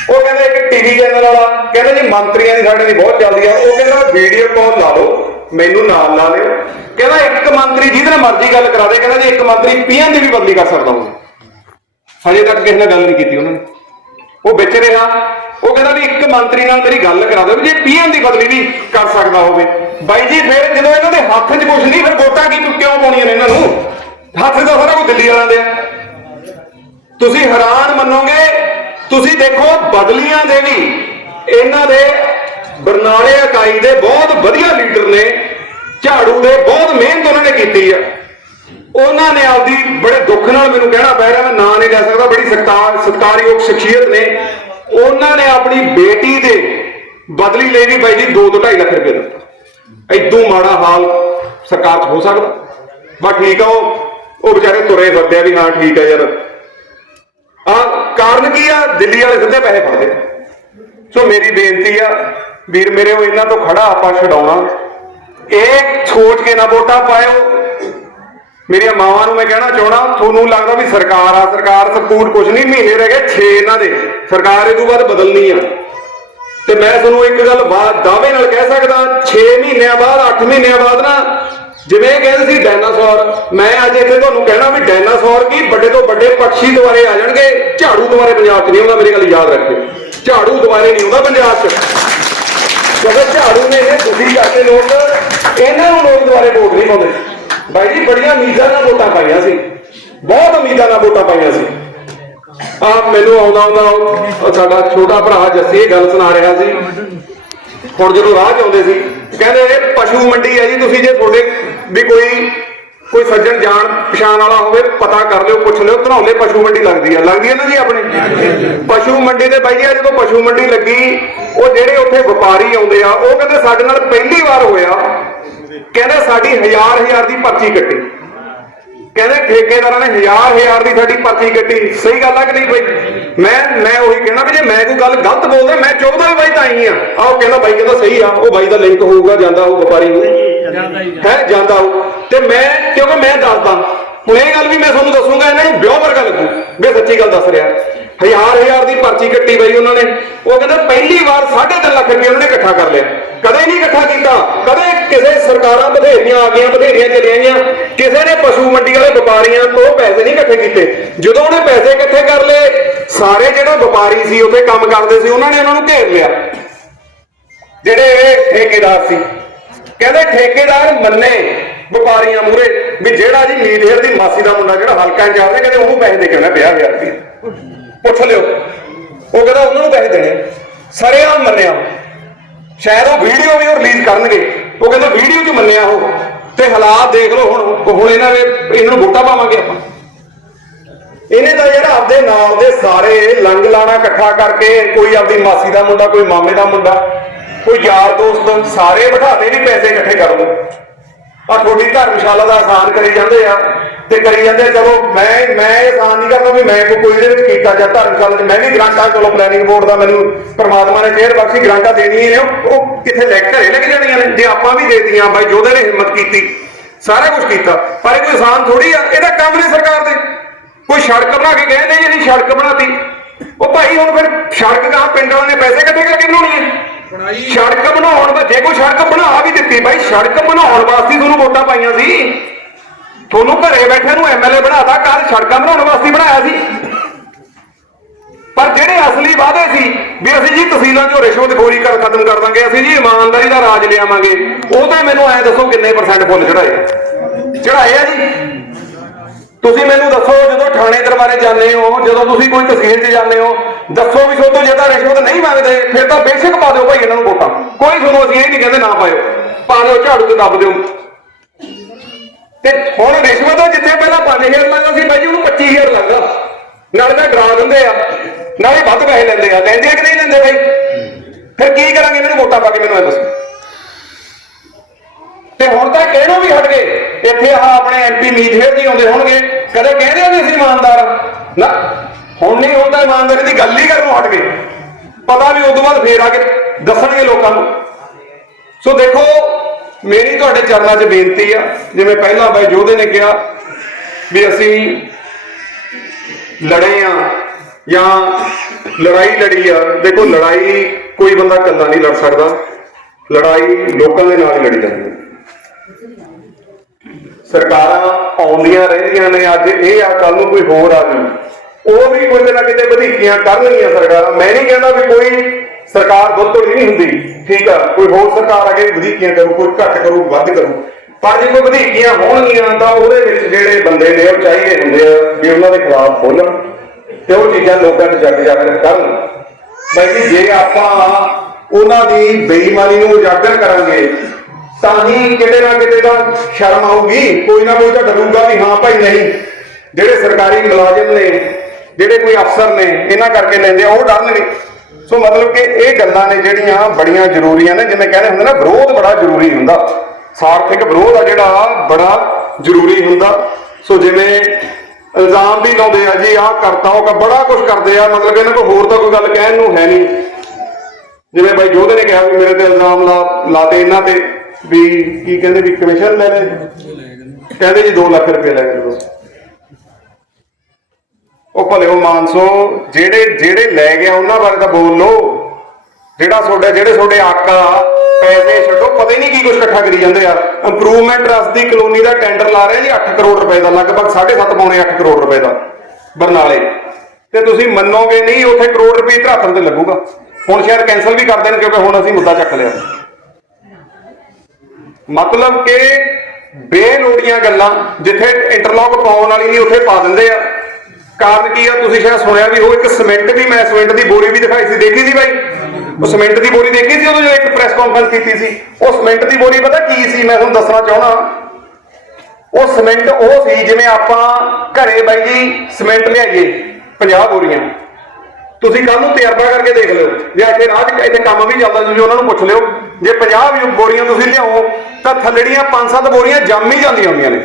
ਉਹ ਕਹਿੰਦੇ ਇੱਕ ਟੀਵੀ ਚੈਨਲ ਵਾਲਾ ਕਹਿੰਦੇ ਜੀ ਮੰਤਰੀਆਂ ਦੀ ਸਾਡੇ ਦੀ ਬਹੁਤ ਚੱਲਦੀ ਆ। ਉਹ ਕਹਿੰਦਾ ਵੀਡੀਓ ਕਾਲ ਲਾ ਲਓ ਮੈਨੂੰ ਨਾਲ ਲਾ ਲਿਓ ਕਹਿੰਦਾ ਇੱਕ ਮੰਤਰੀ ਜਿਹਦੇ ਨਾਲ ਮਰਜ਼ੀ ਗੱਲ ਕਰਾ ਦੇ। ਕਹਿੰਦਾ ਜੀ ਇੱਕ ਮੰਤਰੀ ਪੀਐਨ ਦੀ ਵੀ ਬਦਲੀ ਕਰ ਸਕਦਾ ਹਾਂ ਹਜੇ ਤੱਕ ਕਿਸੇ ਨਾਲ ਗੱਲ ਨਹੀਂ ਕੀਤੀ ਉਹਨਾਂ ਨੇ। ਉਹ ਵਿੱਚ ਰਿਹਾ। ਉਹ ਕਹਿੰਦਾ ਵੀ ਇੱਕ ਮੰਤਰੀ ਨਾਲ ਮੇਰੀ ਗੱਲ ਕਰਾ ਦਿਓ ਵੀ ਜੇ ਪੀਐਮ ਦੀ ਬਦਲੀ ਵੀ ਕਰ ਸਕਦਾ ਹੋਵੇ। ਬਾਈ ਜੀ, ਫਿਰ ਜਦੋਂ ਇਹਨਾਂ ਦੇ ਹੱਥ 'ਚ ਕੁਝ ਨਹੀਂ, ਫਿਰ ਵੋਟਾਂ ਕੀ ਕਿਉਂ ਪਾਉਣੀਆਂ ਨੇ ਇਹਨਾਂ ਨੂੰ? ਹੱਥ ਦਾ ਸਾਰਾ ਕੁਝ ਦਿੱਲੀ ਵਾਲਿਆਂ ਦੇ ਤੁਸੀਂ ਹੈਰਾਨ ਮੰਨੋਗੇ, ਤੁਸੀਂ ਦੇਖੋ ਬਦਲੀਆਂ ਦੇ ਵੀ ਇਹਨਾਂ ਦੇ ਬਰਨਾਲੇ ਇਕਾਈ ਦੇ ਬਹੁਤ ਵਧੀਆ ਲੀਡਰ ਨੇ, ਝਾੜੂ ਦੇ ਬਹੁਤ ਮਿਹਨਤ ਉਹਨਾਂ ਨੇ ਕੀਤੀ ਆ। ਉਹਨਾਂ ਨੇ ਆਪਦੀ ਬੜੇ ਦੁੱਖ ਨਾਲ ਮੈਨੂੰ ਕਹਿਣਾ ਪੈ ਰਿਹਾ, ਮੈਂ ਨਾਂ ਨਹੀਂ ਲੈ ਸਕਦਾ, ਬੜੀ ਸਤਿਕਾਰ ਸਤਿਕਾਰਯੋਗ ਸ਼ਖਸੀਅਤ ਨੇ। ਉਹਨਾਂ ਨੇ ਆਪਣੀ ਬੇਟੀ ਦੇ ਬਦਲੀ ਲਈ ਵੀ ਬਾਈ ਜੀ 2 ਤੋਂ 2.5 ਲੱਖ ਰੁਪਏ ਦਿੱਤਾ। ਐਦੋਂ ਮਾੜਾ ਹਾਲ ਸਰਕਾਰ 'ਚ ਹੋ ਸਕਦਾ। ਬਸ ਠੀਕ ਆ ਉਹ ਉਹ ਵਿਚਾਰੇ ਤੁਰੇ ਫਿਰਦੇ ਆ ਵੀ ਹਾਂ ਠੀਕ ਆ ਯਾਰ। ਆ ਕਾਰਨ ਕੀ ਆ? ਦਿੱਲੀ ਵਾਲੇ ਸਿੱਧੇ ਪੈਸੇ ਫੜਦੇ ਸੋ ਮੇਰੀ ਬੇਨਤੀ ਆ, ਵੀਰ ਮੇਰੇ ਉਹ ਇਹਨਾਂ ਤੋਂ ਖੜਾ ਆਪਾਂ ਛਡਾਉਣਾ। ਇਹ ਸੋਚ ਕੇ ਨਾ ਵੋਟਾਂ ਪਾਇਓ। ਮੇਰੀਆਂ ਮਾਵਾਂ ਨੂੰ ਮੈਂ ਕਹਿਣਾ ਚਾਹਣਾ ਤੁਹਾਨੂੰ ਲੱਗਦਾ ਵੀ ਸਰਕਾਰ ਆ, ਸਰਕਾਰ ਸਕੂਲ ਕੁਝ ਨਹੀਂ, ਮਹੀਨੇ ਰਹਿ ਗਏ 6 ਇਹਨਾਂ ਦੇ। ਸਰਕਾਰ ਇਹ ਤੋਂ ਬਾਅਦ ਬਦਲਣੀ ਆ। ਤੇ ਮੈਂ ਤੁਹਾਨੂੰ ਇੱਕ ਗੱਲ ਬਾਤ ਦਾਅਵੇ ਨਾਲ ਕਹਿ ਸਕਦਾ 6 ਮਹੀਨਿਆਂ ਬਾਅਦ 8 ਮਹੀਨਿਆਂ ਬਾਅਦ ਨਾ, ਜਿਵੇਂ ਇਹ ਕਹਿੰਦੇ ਸੀ ਡਾਇਨਾਸੌਰ, ਮੈਂ ਅੱਜ ਇੱਥੇ ਤੁਹਾਨੂੰ ਕਹਿਣਾ ਵੀ ਡਾਇਨਾਸੌਰ ਕੀ ਵੱਡੇ ਤੋਂ ਵੱਡੇ ਪੰਛੀ ਦੁਆਰੇ ਆ ਜਾਣਗੇ, ਝਾੜੂ ਦੁਆਰੇ ਪੰਜਾਬ 'ਚ ਨਹੀਂ ਆਉਂਦਾ, ਮੇਰੀ ਗੱਲ ਯਾਦ ਰੱਖਿਓ। ਝਾੜੂ ਦੁਆਰੇ ਨਹੀਂ ਆਉਂਦਾ ਪੰਜਾਬ 'ਚ। ਕਿਉਂਕਿ ਝਾੜੂ ਨੇ ਇਹ ਦੁਖੀ ਕਰਦੇ ਲੋਕ, ਇਹਨਾਂ ਨੂੰ ਲੋਕ ਦੁਆਰੇ ਵੋਟ ਨਹੀਂ ਪਾਉਂਦੇ। ਬਾਈ ਜੀ, ਬੜੀਆਂ ਉਮੀਦਾਂ ਨਾਲ ਵੋਟਾਂ ਪਾਈਆਂ ਸੀ। ਬਹੁਤ ਉਮੀਦਾਂ ਨਾਲ ਵੋਟਾਂ ਪਾਈਆਂ ਸੀ। ਆ ਮੈਨੂੰ ਆਉਂਦਾ ਆਉਂਦਾ ਸਾਡਾ ਛੋਟਾ ਭਰਾ ਜੱਸੀ ਇਹ ਗੱਲ ਸੁਣਾ ਰਿਹਾ ਸੀ। ਹੁਣ ਜਦੋਂ ਰਾਹ 'ਚ ਆਉਂਦੇ ਸੀ, ਕਹਿੰਦੇ ਇਹ ਪਸ਼ੂ ਮੰਡੀ ਹੈ ਜੀ, ਤੁਸੀਂ ਜੇ ਤੁਹਾਡੇ ਵੀ ਕੋਈ ਕੋਈ ਸੱਜਣ ਜਾਣ ਪਛਾਣ ਵਾਲਾ ਹੋਵੇ, ਪਤਾ ਕਰ ਲਿਓ, ਪੁੱਛ ਲਿਓ ਧਨੌਲੇ ਪਸ਼ੂ ਮੰਡੀ ਲੱਗਦੀ ਆ ਲੱਗਦੀ ਹੈ ਨਾ ਜੀ ਆਪਣੀ? ਪਸ਼ੂ ਮੰਡੀ ਦੇ ਬਾਈ ਜੀ ਜਦੋਂ ਪਸ਼ੂ ਮੰਡੀ ਲੱਗੀ, ਉਹ ਜਿਹੜੇ ਉੱਥੇ ਵਪਾਰੀ ਆਉਂਦੇ ਆ, ਉਹ ਕਹਿੰਦੇ ਸਾਡੇ ਨਾਲ ਪਹਿਲੀ ਵਾਰ ਹੋਇਆ। ਕਹਿੰਦੇ ਸਾਡੀ ਹਜ਼ਾਰ ਹਜ਼ਾਰ ਦੀ ਪਰਚੀ ਕੱਟੀ। ਕਹਿੰਦੇ ਠੇਕੇਦਾਰਾਂ ਨੇ ਹਜ਼ਾਰ ਹਜ਼ਾਰ ਦੀ ਸਾਡੀ ਪਰਚੀ ਕੱਟੀ। ਸਹੀ ਗੱਲ ਆ ਕਿ ਨਹੀਂ ਬਾਈ? ਮੈਂ ਮੈਂ ਉਹੀ ਕਹਿਣਾ ਵੀ ਜੇ ਮੈਂ ਕੋਈ ਗੱਲ ਗਲਤ ਬੋਲਦਾ ਮੈਂ ਚਾਹੁੰਦਾ ਵੀ ਬਾਈ ਤਾਂ ਹੀ ਆ। ਆਹ ਕਹਿੰਦਾ ਬਾਈ ਕਹਿੰਦਾ ਸਹੀ ਆ ਉਹ ਬਾਈ ਦਾ ਲਿੰਕ ਹੋਊਗਾ ਜਾਂਦਾ ਉਹ ਵਪਾਰੀ ਨੂੰ। ਹੈ ਜਾਂਦਾ ਉਹ ਤੇ ਮੈਂ ਕਿਉਂਕਿ ਮੈਂ ਦੱਸਦਾ ਹੁਣ ਇਹ ਗੱਲ ਵੀ ਮੈਂ ਤੁਹਾਨੂੰ ਦੱਸੂਗਾ ਇਹਨਾਂ ਨੂੰ ਵਿਆਹ ਵਰਗਾ ਲੱਗੂ। ਮੈਂ ਸੱਚੀ ਗੱਲ ਦੱਸ ਰਿਹਾ। ਹਜ਼ਾਰ ਹਜ਼ਾਰ ਦੀ ਪਰਚੀ ਕੱਟੀ ਬਈ ਉਹਨਾਂ ਨੇ। ਉਹ ਕਹਿੰਦੇ ਪਹਿਲੀ ਵਾਰ 3.5 ਲੱਖ ਰੁਪਏ ਉਹਨਾਂ ਨੇ ਇਕੱਠਾ ਕਰ ਲਿਆ। ਕਦੇ ਨਹੀਂ ਇਕੱਠਾ ਕੀਤਾ। ਕਦੇ ਕਿਸੇ ਸਰਕਾਰਾਂ ਬਥੇਰੀਆਂ ਆ ਗਈਆਂ ਬਥੇਰੀਆਂ ਚਲੀਆਂ ਗਈਆਂ। ਕਿਸੇ ਨੇ ਪਸ਼ੂ ਮੰਡੀ ਵਾਲੇ ਵਪਾਰੀਆਂ ਤੋਂ ਪੈਸੇ ਨਹੀਂ ਇਕੱਠੇ ਕੀਤੇ। ਜਦੋਂ ਉਹਨੇ ਪੈਸੇ ਇਕੱਠੇ ਕਰ ਲਏ, ਸਾਰੇ ਜਿਹੜੇ ਵਪਾਰੀ ਸੀ, ਉੱਥੇ ਕੰਮ ਕਰਦੇ ਸੀ, ਉਹਨਾਂ ਨੇ ਉਹਨਾਂ ਨੂੰ ਘੇਰ ਲਿਆ। ਜਿਹੜੇ ਠੇਕੇਦਾਰ ਸੀ। ਕਹਿੰਦੇ ਠੇਕੇਦਾਰ ਮੰਨੇ ਵਪਾਰੀਆਂ ਮੂਰੇ ਵੀ ਜਿਹੜਾ ਜੀ ਮੀਡੀਆ ਦੀ ਮਾਸੀ ਦਾ ਮੁੰਡਾ ਜਿਹੜਾ ਹਲਕਾ ਇੰਚਾਰਜ ਹੈ, ਕਹਿੰਦੇ ਉਹਨੂੰ ਪੈਸੇ ਦੇ ਕੇ ਆਉਣਾ 50000 ਰੁਪਏ ਪੁੱਛ ਲਿਓ। ਉਹ ਕਹਿੰਦਾ ਉਹਨਾਂ ਨੂੰ ਪੈਸੇ ਦੇਣੇ ਸਰੇਆਮ ਮੰਨਿਆ। ਸ਼ਾਇਦ ਉਹ ਵੀਡੀਓ ਵੀ ਉਹ ਰਿਲੀਜ਼ ਕਰਨਗੇ। ਉਹ ਕਹਿੰਦਾ ਵੀਡੀਓ 'ਚ ਮੰਨਿਆ ਉਹ। ਤੇ ਹਾਲਾਤ ਦੇਖ ਲਓ ਹੁਣ ਹੁਣ ਇਹਨਾਂ ਦੇ ਇਹਨਾਂ ਨੂੰ ਵੋਟਾਂ ਪਾਵਾਂਗੇ ਆਪਾਂ। ਇਹਨੇ ਤਾਂ ਜਿਹੜਾ ਆਪਦੇ ਨਾਲ ਦੇ ਸਾਰੇ ਲੰਗ ਲਾਣਾ ਇਕੱਠਾ ਕਰਕੇ ਕੋਈ ਆਪਦੀ ਮਾਸੀ ਦਾ ਮੁੰਡਾ, ਕੋਈ ਮਾਮੇ ਦਾ ਮੁੰਡਾ, ਕੋਈ ਯਾਰ ਦੋਸਤ, ਸਾਰੇ ਬਿਠਾਦੇ ਵੀ ਪੈਸੇ ਇਕੱਠੇ ਕਰ ਲਓ। ਆ ਤੁਹਾਡੀ ਧਰਮਸ਼ਾਲਾ ਦਾ ਆਸਾਨ ਕਰੀ ਜਾਂਦੇ ਆ ਤੇ ਕਰੀ ਜਾਂਦੇ ਆ, ਚਲੋ ਮੈਂ ਮੈਂ ਇਹ ਆਸਾਨ ਨਹੀਂ ਕਰਦਾ ਵੀ ਮੈਂ ਕੋਈ ਇਹਦੇ ਵਿੱਚ ਕੀਤਾ ਜਾਂ ਧਰਮਸ਼ਾਲਾ 'ਚ। ਮੈਂ ਵੀ ਗ੍ਰਾਂਟਾਂ ਚਲੋ ਪਲੈਨਿੰਗ ਬੋਰਡ ਦਾ ਮੈਨੂੰ ਪ੍ਰਮਾਤਮਾ ਨੇ ਮਿਹਰ ਬਖਸ਼ੀ ਗ੍ਰਾਂਟਾਂ ਦੇਣੀਆਂ ਨੇ ਉਹ ਕਿੱਥੇ ਲੈ ਘਰੇ ਲੱਗ ਜਾਣੀਆਂ ਨੇ। ਜੇ ਆਪਾਂ ਵੀ ਦੇਤੀਆਂ ਬਾਈ ਜੋਧੇ ਨੇ ਹਿੰਮਤ ਕੀਤੀ ਸਾਰਾ ਕੁਝ ਕੀਤਾ। ਪਰ ਇਹ ਕੋਈ ਆਸਾਨ ਥੋੜੀ ਆ ਇਹਦਾ ਕੰਮ ਨਹੀਂ ਸਰਕਾਰ ਦੇ। ਕੋਈ ਸੜਕ ਬਣਾ ਕੇ ਕਹਿੰਦੇ ਜੀ ਅਸੀਂ ਸੜਕ ਬਣਾਤੀ? ਉਹ ਭਾਈ ਹੁਣ ਫਿਰ ਸੜਕ ਦਾ ਪਿੰਡ ਵਾਲਿਆਂ ਨੇ ਪੈਸੇ ਕੱਢੇ ਕਰਕੇ ਬਣਾਉਣੀ ਹੈ। ਸੜਕ ਬਣਾਉਣ ਦਾ ਜੇ ਕੋਈ ਸੜਕ ਬਣਾ ਵੀ ਦਿੱਤੀ ਬਾਈ, ਸੜਕ ਬਣਾਉਣ ਵਾਸਤੇ ਤੁਹਾਨੂੰ ਵੋਟਾਂ ਪਾਈਆਂ ਸੀ। ਤੁਹਾਨੂੰ ਘਰੇ ਬੈਠੇ ਨੂੰ ਐਮਐਲਏ ਬਣਾਤਾ ਕੱਲ ਸੜਕਾਂ ਬਣਾਉਣ ਵਾਸਤੇ ਬਣਾਇਆ ਸੀ। ਪਰ ਜਿਹੜੇ ਅਸਲੀ ਵਾਅਦੇ ਸੀ ਵੀ ਅਸੀਂ ਜੀ ਤਹਿਸੀਲਾਂ 'ਚੋਂ ਰਿਸ਼ਵਤਖੋਰੀ ਕਰ ਖਤਮ ਕਰ ਦਾਂਗੇ, ਅਸੀਂ ਜੀ ਇਮਾਨਦਾਰੀ ਦਾ ਰਾਜ ਲਿਆਵਾਂਗੇ, ਉਹ ਤਾਂ ਮੈਨੂੰ ਐ ਦੱਸੋ ਕਿੰਨੇ ਪਰਸੈਂਟ ਫੁੱਲ ਚੜਾਏ ਚੜਾਏ ਆ ਜੀ। ਤੁਸੀਂ ਮੈਨੂੰ ਦੱਸੋ ਜਦੋਂ ਥਾਣੇ ਦਰਬਾਰੇ ਜਾਂਦੇ ਹੋ, ਜਦੋਂ ਤੁਸੀਂ ਕੋਈ ਤਹਿਸੀਲ 'ਚ ਜਾਂਦੇ ਹੋ, ਦੱਸੋ ਵੀ ਸੋਤੋਂ ਜੇ ਤਾਂ ਰਿਸ਼ਵਤ ਨਹੀਂ ਮੰਗਦੇ, ਫਿਰ ਤਾਂ ਬੇਸ਼ੱਕ ਪਾ ਦਿਓ ਭਾਈ ਇਹਨਾਂ ਨੂੰ ਵੋਟਾਂ। ਕੋਈ ਤੁਹਾਨੂੰ ਅਸੀਂ ਇਹ ਨਹੀਂ ਕਹਿੰਦੇ ਨਾ ਪਾਇਓ। ਪਾ ਦਿਓ, ਝਾੜੂ ਤੇ ਦੱਬ ਦਿਓ। ਤੇ ਹੁਣ ਰਿਸ਼ਵਤ ਜਿੱਥੇ ਪਹਿਲਾਂ 5000 ਲੱਗਦਾ ਸੀ, ਭਾਈ ਜੀ ਉਹਨੂੰ 25000 ਲੱਗਦਾ। ਨਾਲੇ ਤਾਂ ਡਰਾ ਦਿੰਦੇ ਆ, ਨਾਲੇ ਵੱਧ ਪੈਸੇ ਲੈਂਦੇ ਆ। ਲੈਂਦੇ ਆ ਕਿ ਨਹੀਂ ਲੈਂਦੇ ਬਾਈ ਫਿਰ ਕੀ ਕਰਾਂਗੇ? ਇਹਨਾਂ ਨੂੰ ਵੋਟਾਂ ਪਾ ਕੇ ਮੈਨੂੰ ਇਹ ਦੱਸੋ। ਤੇ ਹੁਣ ਤਾਂ ਕਹਿਣੋਂ ਵੀ ਹਟ ਗਏ। ਇੱਥੇ ਆਹ ਆਪਣੇ ਐਮਪੀ ਮੀਤਹੇਰ ਜੀ ਆਉਂਦੇ ਹੋਣਗੇ। ਕਦੇ ਕਹਿੰਦੇ ਆ ਵੀ ਅਸੀਂ ਇਮਾਨਦਾਰ। ਨਾ, ਹੁਣ ਨਹੀਂ ਹੁੰਦਾ ਇਮਾਨਦਾਰੀ ਦੀ ਗੱਲ ਹੀ ਕਰਨੋਂ ਹਟ ਗਏ। ਪਤਾ ਵੀ ਉਦੋਂ ਬਾਅਦ ਫੇਰ ਆ ਕੇ ਦੱਸਣਗੇ ਲੋਕਾਂ ਨੂੰ। ਸੋ ਦੇਖੋ, ਮੇਰੀ ਤੁਹਾਡੇ ਚਰਨਾਂ 'ਚ ਬੇਨਤੀ ਆ। ਜਿਵੇਂ ਪਹਿਲਾਂ ਬਾਈ ਜੋਧੇ ਨੇ ਕਿਹਾ ਵੀ ਅਸੀਂ ਲੜੇ ਆ ਜਾਂ ਲੜਾਈ ਲੜੀ ਆ। ਦੇਖੋ, ਲੜਾਈ ਕੋਈ ਬੰਦਾ ਇਕੱਲਾ ਨਹੀਂ ਲੜ ਸਕਦਾ। ਲੜਾਈ ਲੋਕਾਂ ਦੇ ਨਾਲ ਹੀ ਲੜੀ ਜਾਂਦੀ। ਸਰਕਾਰਾਂ ਆਉਂਦੀਆਂ ਰਹਿੰਦੀਆਂ ਨੇ, ਅੱਜ ਇਹ ਆ ਕੱਲ ਨੂੰ ਕੋਈ ਹੋਰ ਆ ਜੂ ਉਹ ਵੀ ਕੋਈ ਨਾ ਕਿਤੇ ਵਧੀਕੀਆਂ ਕਰਨਗੀਆਂ ਸਰਕਾਰਾਂ। ਮੈਂ ਨਹੀਂ ਕਹਿੰਦਾ ਵੀ ਕੋਈ ਸਰਕਾਰ ਬਿਲਕੁਲ ਨਹੀਂ ਹੁੰਦੀ। ਠੀਕ ਆ, ਕੋਈ ਹੋਰ ਸਰਕਾਰ ਆ ਕੇ ਵਧੀਕੀਆਂ ਕਰੂ, ਕੋਈ ਘੱਟ ਕਰੂ, ਵੱਧ ਕਰੂ। ਪਰ ਜੇ ਕੋਈ ਵਧੀਕੀਆਂ ਹੋਣਗੀਆਂ, ਤਾਂ ਉਹਦੇ ਵਿੱਚ ਜਿਹੜੇ ਬੰਦੇ ਨੇ, ਉਹ ਚਾਹੀਦੇ ਹੁੰਦੇ ਆ ਵੀ ਉਹਨਾਂ ਦੇ ਖਿਲਾਫ ਬੋਲਣ ਤੇ ਉਹ ਚੀਜ਼ਾਂ ਲੋਕਾਂ 'ਚ ਜੱਗ ਜੱਗ ਕਰਨ। ਬਾਈ ਜੇ ਆਪਾਂ ਉਹਨਾਂ ਦੀ ਬੇਈਮਾਨੀ ਨੂੰ ਉਜਾਗਰ ਕਰਾਂਗੇ ਤਾਂ ਹੀ ਕਿਤੇ ਨਾ ਕਿਤੇ ਦਾ ਸ਼ਰਮ ਆਊਗੀ। ਕੋਈ ਨਾ ਕੋਈ ਤਾਂ ਡਰੂਗਾ ਵੀ ਹਾਂ ਭਾਈ ਨਹੀਂ। ਜਿਹੜੇ ਸਰਕਾਰੀ ਮੁਲਾਜ਼ਮ ਨੇ, ਜਿਹੜੇ ਕੋਈ ਅਫਸਰ ਨੇ, ਇਹਨਾਂ ਕਰਕੇ ਲੈਂਦੇ ਆ, ਉਹ ਡਰਨਗੇ ਸੋ ਮਤਲਬ ਕਿ ਇਹ ਗੱਲਾਂ ਨੇ ਜਿਹੜੀਆਂ ਬੜੀਆਂ ਜ਼ਰੂਰੀਆਂ ਨੇ। ਜਿਵੇਂ ਕਹਿੰਦੇ ਹੁੰਦੇ ਨਾ ਵਿਰੋਧ ਬੜਾ ਜ਼ਰੂਰੀ ਹੁੰਦਾ। ਸਾਰਥਿਕ ਵਿਰੋਧ ਆ ਜਿਹੜਾ, ਬੜਾ ਜ਼ਰੂਰੀ ਹੁੰਦਾ। ਸੋ ਜਿਵੇਂ ਇਲਜ਼ਾਮ ਵੀ ਲਾਉਂਦੇ ਆ, ਜੀ ਆਹ ਕਰਤਾ, ਉਹ ਬੜਾ ਕੁਝ ਕਰਦੇ ਆ। ਮਤਲਬ ਕਿ ਇਹਨਾਂ ਕੋਲ ਹੋਰ ਤਾਂ ਕੋਈ ਗੱਲ ਕਹਿਣ ਨੂੰ ਹੈ ਨਹੀਂ। ਜਿਵੇਂ ਬਾਈ ਜੋਧੇ ਨੇ ਕਿਹਾ ਵੀ ਮੇਰੇ ਤੇ ਇਲਜ਼ਾਮ ਲਾ ਲਾਤੇ ਇਹਨਾਂ ਤੇ। ਵੀ ਕੀ ਕਹਿੰਦੇ ਵੀ ਕਮਿਸ਼ਨ ਲੈ ਲੈ ਕਹਿੰਦੇ ਜੀ 2 ਲੱਖ ਰੁਪਏ ਲੈ ਕੇ ਉਹ ਭਲੇ ਉਹ ਮਾਨਸੋ, ਜਿਹੜੇ ਜਿਹੜੇ ਲੈ ਗਿਆ ਉਹਨਾਂ ਬਾਰੇ ਤਾਂ ਬੋਲ ਲੋ ਜਿਹੜਾ ਤੁਹਾਡੇ, ਜਿਹੜੇ ਤੁਹਾਡੇ ਆਕਾ ਪੈਸੇ ਛੱਡੋ, ਪਤਾ ਹੀ ਨਹੀਂ ਕੀ ਕੁਝ ਇਕੱਠਾ ਕਰੀ ਜਾਂਦੇ ਆ। ਇੰਪਰੂਵਮੈਂਟ ਟਰਸਟ ਦੀ ਕਲੋਨੀ ਦਾ ਟੈਂਡਰ ਲਾ ਰਹੇ ਜੀ 8 ਕਰੋੜ ਰੁਪਏ ਦਾ, ਲਗਭਗ 7.5 ਪੌਣੇ 8 ਕਰੋੜ ਰੁਪਏ ਦਾ, ਬਰਨਾਲੇ। ਤੇ ਤੁਸੀਂ ਮੰਨੋਗੇ ਨਹੀਂ, ਉੱਥੇ ਕਰੋੜ ਰੁਪਏ ਧਰਾਤਨ ਤੇ ਲੱਗੂਗਾ। ਹੁਣ ਸ਼ਾਇਦ ਕੈਨਸਲ ਵੀ ਕਰ ਦੇਣ ਕਿਉਂਕਿ ਹੁਣ ਅਸੀਂ ਮੁੱਦਾ ਚੱਕ ਲਿਆ। ਮਤਲਬ ਕਿ ਬੇਲੋੜੀਆਂ ਗੱਲਾਂ ਜਿੱਥੇ ਇੰਟਰਲੌਕ ਪਾਉਣ ਵਾਲੀ ਨਹੀਂ, ਉੱਥੇ ਪਾ ਦਿੰਦੇ ਆ। ਕਾਰਨ ਕੀ ਆ? ਤੁਸੀਂ ਸ਼ਾਇਦ ਸੁਣਿਆ ਵੀ ਉਹ ਇੱਕ ਸਿਮੈਂਟ ਦੀ, ਮੈਂ ਸਿਮੈਂਟ ਦੀ ਬੋਰੀ ਵੀ ਦਿਖਾਈ ਸੀ, ਦੇਖੀ ਸੀ ਬਾਈ? ਉਹ ਸਿਮੈਂਟ ਦੀ ਬੋਰੀ ਦੇਖੀ ਸੀ ਉਦੋਂ ਜਦੋਂ ਇੱਕ ਪ੍ਰੈਸ ਕਾਨਫਰੰਸ ਕੀਤੀ ਸੀ? ਉਹ ਸਿਮੈਂਟ ਦੀ ਬੋਰੀ ਪਤਾ ਕੀ ਸੀ? ਮੈਂ ਤੁਹਾਨੂੰ ਦੱਸਣਾ ਚਾਹਣਾ ਉਹ ਸਿਮੈਂਟ ਉਹ ਸੀ ਜਿਵੇਂ ਆਪਾਂ ਘਰੇ ਬਾਈ ਜੀ ਸਿਮੈਂਟ ਲਿਆਈਏ 50 ਬੋਰੀਆਂ। ਤੁਸੀਂ ਕੱਲ ਨੂੰ ਤਜਰਬਾ ਕਰਕੇ ਦੇਖ ਲਿਓ। ਜਾਂ ਇੱਥੇ ਰਾਹ 'ਚ, ਇੱਥੇ ਕੰਮ ਵੀ ਚੱਲਦਾ, ਤੁਸੀਂ ਉਹਨਾਂ ਨੂੰ ਪੁੱਛ ਲਿਓ। ਜੇ 50 ਬੋਰੀਆਂ ਤੁਸੀਂ ਲਿਆਓ, ਤਾਂ ਥੱਲੜੀਆਂ 5-7 ਬੋਰੀਆਂ ਜੰਮ ਹੀ ਜਾਂਦੀਆਂ ਹੁੰਦੀਆਂ ਨੇ।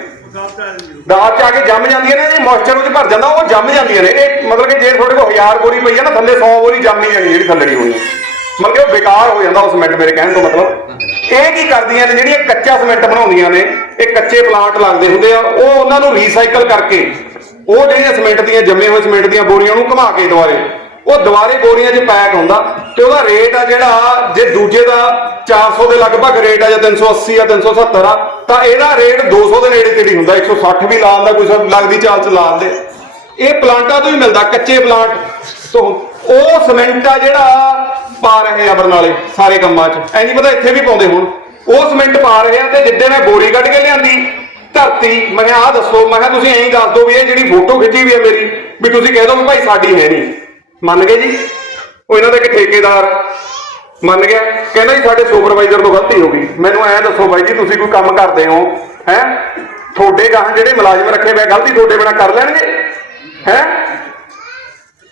ਦਾਤ ਚ ਆ ਕੇ ਜੰਮ ਜਾਂਦੀਆਂ ਨੇ ਇਹ ਮੋਇਸਚਰ ਵਿੱਚ ਭਰ ਜਾਂਦਾ, ਉਹ ਜੰਮ ਜਾਂਦੀਆਂ ਨੇ। ਇਹ ਮਤਲਬ ਕਿ ਜੇ ਤੁਹਾਡੇ ਕੋਲ 1000 ਬੋਰੀ ਪਈ ਆ ਨਾ, ਥੱਲੇ 100 ਬੋਰੀ ਜੰਮ ਹੀ ਜਾਣੀ ਜਿਹੜੀ ਥੱਲੜੀ ਹੋਣੀ ਮਤਲਬ ਕਿ ਉਹ ਬੇਕਾਰ ਹੋ ਜਾਂਦਾ ਉਹ ਸੀਮੈਂਟ ਮੇਰੇ ਕਹਿਣ ਤੋਂ ਮਤਲਬ। ਇਹ ਕੀ ਕਰਦੀਆਂ ਨੇ, ਜਿਹੜੀਆਂ ਕੱਚਾ ਸੀਮੈਂਟ ਬਣਾਉਂਦੀਆਂ ਨੇ, ਇਹ ਕੱਚੇ ਪਲਾਂਟ ਲੱਗਦੇ ਹੁੰਦੇ ਆ, ਉਹ ਉਹਨਾਂ ਨੂੰ ਰੀਸਾਈਕਲ ਕਰਕੇ, ਉਹ ਜਿਹੜੀਆਂ ਸੀਮੈਂਟ ਦੀਆਂ, ਜੰਮੇ ਹੋਏ ਸੀਮੈਂਟ ਦੀਆਂ ਬੋਰੀਆਂ ਨੂੰ ਘੁਮਾ ਕੇ ਦੁਆਰੇ ਉਹ ਦੁਬਾਰੇ ਬੋਰੀਆਂ 'ਚ ਪੈਕ ਹੁੰਦਾ ਤੇ ਉਹਦਾ ਰੇਟ ਆ ਜਿਹੜਾ ਜੇ ਦੂਜੇ ਦਾ 400 ਦੇ ਲਗਭਗ ਰੇਟ ਆ ਜਾਂ 380 ਆ 370 ਆ, ਤਾਂ ਇਹਦਾ ਰੇਟ 200 ਦੇ ਨੇੜੇ ਤੇੜੀ ਹੁੰਦਾ 160 ਵੀ ਲਾਉਣ ਦਾ ਕੋਈ ਸਭ ਲੱਗਦੀ ਚਾਲ ਚ ਲਾ ਦੇ। ਇਹ ਪਲਾਂਟਾਂ ਤੋਂ ਹੀ ਮਿਲਦਾ, ਕੱਚੇ ਪਲਾਂਟ ਤੋਂ। ਉਹ ਸੀਮੈਂਟ ਆ ਜਿਹੜਾ ਪਾ ਰਹੇ ਆ ਬਰਨਾਲੇ ਸਾਰੇ ਕੰਮਾਂ 'ਚ। ਐ ਨਹੀਂ ਪਤਾ ਇੱਥੇ ਵੀ ਪਾਉਂਦੇ ਹੁਣ। ਉਹ ਸੀਮੈਂਟ ਪਾ ਰਹੇ ਆ ਤੇ ਜਿੱਦੇ ਮੈਂ ਬੋਰੀ ਕੱਢ ਕੇ ਲਿਆਂਦੀ, ਧਰਤੀ, ਮੈਂ ਕਿਹਾ ਆਹ ਦੱਸੋ, ਮੈਂ ਕਿਹਾ ਤੁਸੀਂ ਐਂ ਦੱਸ ਦਿਓ ਵੀ ਇਹ ਜਿਹੜੀ ਫੋਟੋ ਖਿੱਚੀ ਵੀ ਹੈ ਮੇਰੀ, ਵੀ ਤੁਸੀਂ ਕਹਿ ਦਿਓ ਵੀ ਭਾਈ ਸਾਡੀ ਹੈ ਨਹੀਂ। ਮੰਨ ਗਏ ਜੀ? ਉਹ ਇਹਨਾਂ ਦਾ ਇੱਕ ਠੇਕੇਦਾਰ ਮੰਨ ਗਿਆ। ਕਹਿੰਦਾ ਜੀ, ਸਾਡੇ ਸੁਪਰਵਾਈਜ਼ਰ ਤੋਂ ਗਲਤੀ ਹੋ ਗਈ। ਮੈਨੂੰ ਐਂ ਦੱਸੋ ਬਾਈ ਜੀ, ਤੁਸੀਂ ਕੋਈ ਕੰਮ ਕਰਦੇ ਹੋ? ਹੈ? ਤੁਹਾਡੇ ਗਾਹਾਂ ਜਿਹੜੇ ਮੁਲਾਜ਼ਮ ਰੱਖੇ ਹੋਏ ਗਲਤੀ ਤੁਹਾਡੇ ਬਿਨਾ ਕਰ ਲੈਣਗੇ? ਹੈ?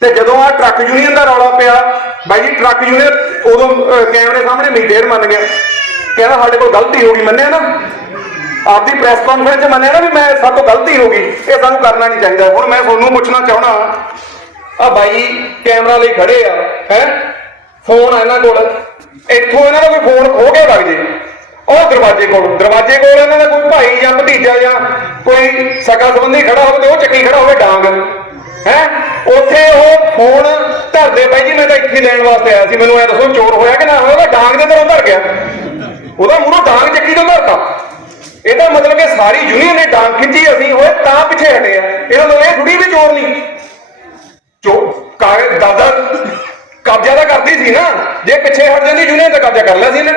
ਤੇ ਜਦੋਂ ਆ ਟਰੱਕ ਯੂਨੀਅਨ ਦਾ ਰੌਲਾ ਪਿਆ, ਬਾਈ ਜੀ ਟਰੱਕ ਯੂਨੀਅਨ ਉਦੋਂ ਕੈਮਰੇ ਸਾਹਮਣੇ ਮੀਡੀਅਰ ਮੰਨ ਗਿਆ। ਕਹਿੰਦਾ, ਸਾਡੇ ਕੋਲ ਗਲਤੀ ਹੋ ਗਈ, ਮੰਨਿਆ ਨਾ? ਆਪਦੀ ਪ੍ਰੈਸ ਕਾਨਫਰੰਸ 'ਚ ਮੰਨਿਆ ਨਾ ਵੀ ਮੈਂ ਸਾਡੇ ਤੋਂ ਗਲਤੀ ਹੋ ਗਈ। ਇਹ ਸਾਨੂੰ ਕਰਨਾ ਨਹੀਂ ਚਾਹੀਦਾ। ਹੁਣ ਮੈਂ ਤੁਹਾਨੂੰ ਪੁੱਛਣਾ ਚਾਹਣਾ ਆ ਬਾਈ ਕੈਮਰਾ ਲਈ ਖੜੇ ਆ, ਹੈ? ਫੋਨ ਆ ਇਹਨਾਂ ਕੋਲ। ਇੱਥੋਂ ਇਹਨਾਂ ਦਾ ਕੋਈ ਫੋਨ ਖੋ ਕੇ ਵਗ ਜੇ। ਉਹ ਦਰਵਾਜ਼ੇ ਕੋਲ ਦਰਵਾਜ਼ੇ ਕੋਲ ਇਹਨਾਂ ਦਾ ਕੋਈ ਭਾਈ ਜਾਂ ਭਤੀਜਾ ਜਾਂ ਕੋਈ ਸਕਾ ਸੰਬੰਧੀ ਖੜਾ ਹੋਵੇ ਤੇ ਉਹ ਚੱਕੀ ਖੜਾ ਹੋਵੇ ਡਾਂਗ। ਹੈ? ਉੱਥੇ ਉਹ ਫੋਨ ਧਰਦੇ ਬਾਈ ਜੀ, ਮੈਂ ਤਾਂ ਇੱਥੇ ਲੈਣ ਵਾਸਤੇ ਆਇਆ ਸੀ। ਮੈਨੂੰ ਐ ਦੱਸੋ ਚੋਰ ਹੋਇਆ ਕਿ ਨਾ ਹੋਇਆ? ਉਹਦਾ ਡਾਂਗ ਦੇ ਤਰ੍ਹਾਂ ਧਰ ਗਿਆ। ਉਹਦਾ ਮੂਹਰੋਂ ਡਾਂਗ ਚੱਕੀ ਤੋਂ ਧਰਤਾ। ਇਹਦਾ ਮਤਲਬ ਕਿ ਸਾਰੀ ਯੂਨੀਅਨ ਨੇ ਡਾਂਗ ਖਿੱਚੀ ਅਸੀਂ। ਹੋਏ ਤਾਂ ਪਿੱਛੇ ਹਟੇ ਆ। ਇਹਨਾਂ ਨੂੰ ਇਹ ਥੋੜੀ ਵੀ ਚੋਰ ਨਹੀਂ। ਚੋ ਕਾਗਜ਼ ਦਾਦਾ ਕਬਜ਼ਾ ਤਾਂ ਕਰਦੀ ਸੀ ਨਾ ਜੇ ਪਿੱਛੇ ਹਟ ਜਾਂਦੀ ਯੂਨੀਅਨ ਤਾਂ ਕਬਜ਼ਾ ਕਰ ਲਿਆ ਸੀ ਨਾ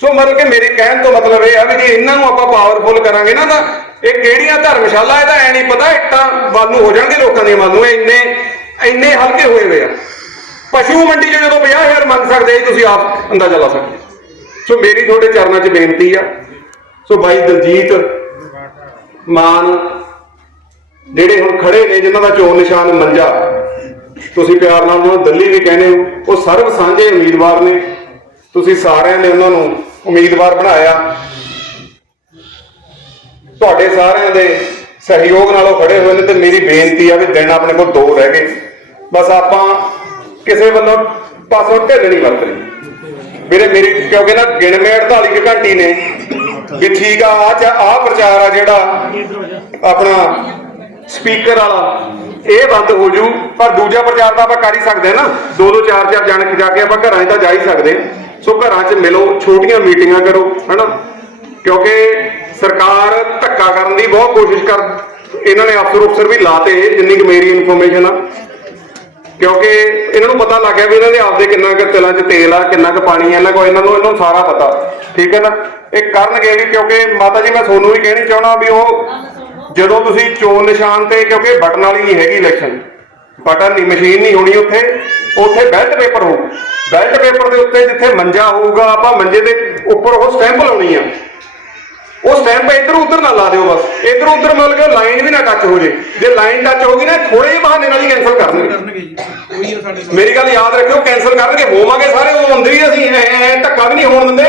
ਸੋ ਮਤਲਬ ਕਿ ਮੇਰੇ ਕਹਿਣ ਤੋਂ ਮਤਲਬ ਇਹ ਆ ਵੀ ਜੇ ਇਹਨਾਂ ਨੂੰ ਆਪਾਂ ਪਾਵਰਫੁਲ ਕਰਾਂਗੇ ਨਾ ਤਾਂ ਇਹ ਕਿਹੜੀਆਂ ਧਰਮਸ਼ਾਲਾ ਇਹਦਾ ਐ ਨਹੀਂ ਪਤਾ ਇੱਟਾਂ ਵੱਲ ਨੂੰ ਹੋ ਜਾਣਗੇ ਲੋਕਾਂ ਦੇ ਵੱਲ ਨੂੰ ਇੰਨੇ ਇੰਨੇ ਹਲਕੇ ਹੋਏ ਹੋਏ ਆ। ਪਸ਼ੂ ਮੰਡੀ 'ਚ ਜਦੋਂ 50000 ਮੰਗ ਸਕਦੇ ਆ, ਤੁਸੀਂ ਆਪ ਅੰਦਾਜ਼ਾ ਲਾ ਸਕਦੇ ਸੋ ਮੇਰੀ ਤੁਹਾਡੇ ਚਰਨਾਂ 'ਚ ਬੇਨਤੀ ਆ। ਸੋ ਬਾਈ ਦਲਜੀਤ ਮਾਨ ਜਿਹੜੇ ਹੁਣ ਖੜੇ ਨੇ ਜਿਨ੍ਹਾਂ ਦਾ ਚੋਣ ਨਿਸ਼ਾਨ ਮੰਜਾ ਤੁਸੀਂ ਪਿਆਰ ਨਾਲ ਉਹਨਾਂ ਨੂੰ ਦਿੱਲੀ ਵੀ ਕਹਿੰਦੇ ਹੋ, ਉਹ ਸਰਬ ਸਾਂਝੇ ਉਮੀਦਵਾਰ ਨੇ। ਤੁਸੀਂ ਸਾਰਿਆਂ ਨੇ ਉਹਨਾਂ ਨੂੰ ਉਮੀਦਵਾਰ ਬਣਾਇਆ। ਤੁਹਾਡੇ ਸਾਰਿਆਂ ਦੇ ਸਹਿਯੋਗ ਨਾਲ ਉਹ ਖੜੇ ਹੋਏ ਨੇ ਤੇ ਮੇਰੀ ਬੇਨਤੀ ਆ ਵੀ ਦਿਨ ਆਪਣੇ ਕੋਲ ਦੋ ਰਹਿ ਗਏ। ਬਸ ਆਪਾਂ ਕਿਸੇ ਵੱਲੋਂ ਪਾਸੋਂ ਢਿੱਲ ਨਹੀਂ ਵਰਤਣੀ। ਵੀਰੇ, ਮੇਰੀ ਕਿਉਂਕਿ ਨਾ ਗਿਣਵੇਂ 48 ਕੁ ਘੰਟੀ ਨੇ। ਵੀ ਠੀਕ ਆ ਆ ਆ ਪ੍ਰਚਾਰ ਆ ਜਿਹੜਾ ਆਪਣਾ ਸਪੀਕਰ ਵਾਲਾ। ਇਹ ਬੰਦ ਹੋ ਜੂ, ਪਰ ਦੂਜਾ ਪ੍ਰਚਾਰ ਤਾਂ ਆਪਾਂ ਕਰ ਹੀ ਸਕਦੇ ਨਾ। ਦੋ ਦੋ, ਚਾਰ ਚਾਰ ਜਾਣ ਜਾ ਕੇ ਆਪਾਂ ਘਰਾਂ 'ਚ ਤਾਂ ਜਾ ਹੀ ਸਕਦੇ ਸੋ ਘਰਾਂ 'ਚ ਮਿਲੋ, ਛੋਟੀਆਂ ਮੀਟਿੰਗਾਂ ਕਰੋ, ਹਨਾ? ਕਿਉਂਕਿ ਸਰਕਾਰ ਧੱਕਾ ਕਰਨ ਦੀ ਬਹੁਤ ਕੋਸ਼ਿਸ਼ ਕਰ, ਇਹਨਾਂ ਨੇ ਅਫਸਰ ਅਫਸਰ ਵੀ ਲਾਤੇ, ਜਿੰਨੀ ਕੁ ਮੇਰੀ ਇਨਫੋਰਮੇਸ਼ਨ ਆ। ਕਿਉਂਕਿ ਇਹਨਾਂ ਨੂੰ ਪਤਾ ਲੱਗ ਗਿਆ ਵੀ ਇਹਨਾਂ ਦੇ ਆਪਦੇ ਕਿੰਨਾ ਕੁ ਤਿਲਾਂ 'ਚ ਤੇਲ ਆ, ਕਿੰਨਾ ਕੁ ਪਾਣੀ ਆ, ਇਹਨਾਂ ਕੋਲ, ਇਹਨਾਂ ਨੂੰ ਇਹਨਾਂ ਨੂੰ ਸਾਰਾ ਪਤਾ। ਠੀਕ ਹੈ ਨਾ? ਇਹ ਕਰਨਗੇ ਵੀ ਕਿਉਂਕਿ ਮਾਤਾ ਜੀ, ਮੈਂ ਤੁਹਾਨੂੰ ਵੀ ਕਹਿਣੀ ਚਾਹਣਾ ਵੀ ਉਹ ਜਦੋਂ ਤੁਸੀਂ ਚੋਣ ਨਿਸ਼ਾਨ ਤੇ ਕਿਉਂਕਿ ਬਟਨ ਵਾਲੀ ਨਹੀਂ ਹੈਗੀ ਇਲੈਕਸ਼ਨ ਬਟਨ ਨਹੀਂ ਮਸ਼ੀਨ ਨਹੀਂ ਹੋਣੀ ਉੱਥੇ ਉੱਥੇ ਬੈਲਟ ਪੇਪਰ ਹੋਊ। ਬੈਲਟ ਪੇਪਰ ਦੇ ਉੱਤੇ ਜਿੱਥੇ ਮੰਜਾ ਹੋਊਗਾ ਆਪਾਂ ਮੰਜੇ ਦੇ ਉੱਪਰ ਉਹ ਸਟੈਂਪ ਲਾਉਣੀ ਆ। ਉਹ ਸਟੈਂਪ ਇੱਧਰ ਉੱਧਰ ਨਾ ਲਾ ਦਿਓ ਬਸ। ਇੱਧਰ ਉੱਧਰ ਮਤਲਬ ਕਿ ਲਾਈਨ ਵੀ ਨਾ ਟੱਚ ਹੋ ਜੇ। ਜੇ ਲਾਈਨ ਟੱਚ ਹੋ ਗਈ ਨਾ ਥੋੜੇ ਜਿਹੇ ਬਹਾਨੇ ਨਾਲ ਹੀ ਕੈਨਸਲ ਕਰਨਗੇ। ਮੇਰੀ ਗੱਲ ਯਾਦ ਰੱਖਿਓ ਕੈਨਸਲ ਕਰਨਗੇ ਹੋਵਾਂਗੇ ਸਾਰੇ ਉਹ ਅੰਦਰ ਹੀ ਅਸੀਂ ਐ ਧੱਕਾ ਵੀ ਨਹੀਂ ਹੋਣ ਦਿੰਦੇ।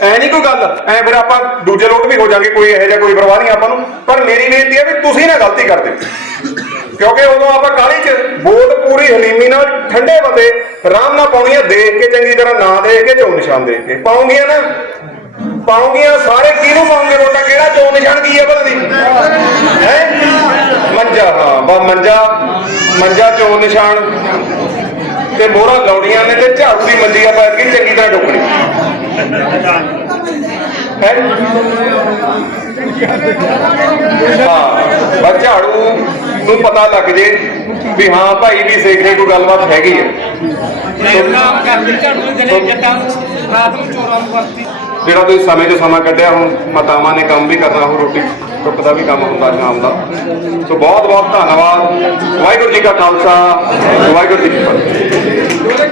ਐ ਨਹੀਂ ਕੋਈ ਗੱਲ, ਐ ਫਿਰ ਆਪਾਂ ਦੂਜੇ ਲੋਟ ਵੀ ਹੋ ਜਾਾਂਗੇ ਕੋਈ ਇਹੋ ਜਿਹਾ ਕੋਈ ਪਰਵਾਹ ਨਹੀਂ ਆਪਾਂ ਨੂੰ। ਪਰ ਮੇਰੀ ਬੇਨਤੀ ਹੈ ਵੀ ਤੁਸੀਂ ਨਾ ਗਲਤੀ ਕਰਦੇ ਕਿਉਂਕਿ ਉਦੋਂ ਆਪਾਂ ਕਾਹਲੀ 'ਚ ਵੋਟ ਪੂਰੀ ਹਲੀਮੀ ਨਾਲ ਠੰਡੇ ਬੰਦੇ ਆਰਾਮ ਨਾਲ ਪਾਉਣੀ ਦੇਖ ਕੇ ਚੰਗੀ ਤਰ੍ਹਾਂ ਨਾ ਦੇਖ ਕੇ ਚੋਣ ਨਿਸ਼ਾਨ ਦੇਖ ਕੇ। ਪਾਉਂਗੀਆਂ ਨਾ, ਪਾਉਂਗੀਆਂ, ਸਾਰੇ ਕਿਹਨੂੰ ਪਾਉਂਗੇ ਵੋਟਾਂ? ਕਿਹੜਾ ਚੋਣ ਨਿਸ਼ਾਨ ਕੀ ਹੈ ਬਲਦੀ ਹੈ? ਮੰਜਾ, ਹਾਂ ਬਾ ਮੰਜਾ ਮੰਜਾ ਚੋਣ ਨਿਸ਼ਾਨ ਤੇ ਮੋਹਰਾਂ ਲੌੜੀਆਂ ਨੇ ਤੇ ਝਾੜੂ ਦੀ ਮੰਜੀ ਆ ਪਾ ਕੇ ਚੰਗੀ ਤਰ੍ਹਾਂ ਹਾਂ ਬਸ ਝਾੜੂ ਨੂੰ ਪਤਾ ਲੱਗ ਜੇ ਵੀ ਹਾਂ ਭਾਈ ਵੀ ਸੇਖੇ ਕੋਈ ਗੱਲਬਾਤ ਹੈਗੀ ਹੈ। ਜਿਹੜਾ ਤੁਸੀਂ ਸਮੇਂ ਤੋਂ ਸਮਾਂ ਕੱਢਿਆ ਹੁਣ, ਮਾਤਾਵਾਂ ਨੇ ਕੰਮ ਵੀ ਕਰਨਾ ਉਹ ਰੋਟੀ ਟੁੱਕ ਦਾ ਵੀ ਕੰਮ ਹੁੰਦਾ, ਸ਼ਾਮ ਦਾ। ਸੋ ਬਹੁਤ ਬਹੁਤ ਧੰਨਵਾਦ। ਵਾਹਿਗੁਰੂ ਜੀ ਕਾ ਖਾਲਸਾ, ਵਾਹਿਗੁਰੂ ਜੀ ਕੀ ਫਤਿਹ।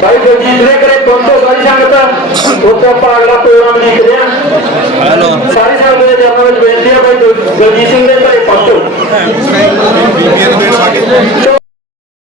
ਭਾਈ ਦਲਜੀਤ ਨੇ ਕਰੇ ਪਹੁੰਚੋ ਸਾਰੀ ਸੰਗਤ ਉੱਥੇ ਆਪਾਂ ਅਗਲਾ ਪ੍ਰੋਗਰਾਮ ਲਿਖਦੇ ਆ ਹੈਲੋ। ਸਾਰੀ ਸੰਗਤ ਦੇ ਜਨਮ ਵਿੱਚ ਬੇਨਤੀ ਹੈ ਭਾਈ ਦਲਜੀਤ ਸਿੰਘ ਦੇ ਘਰੇ ਪਹੁੰਚੋ।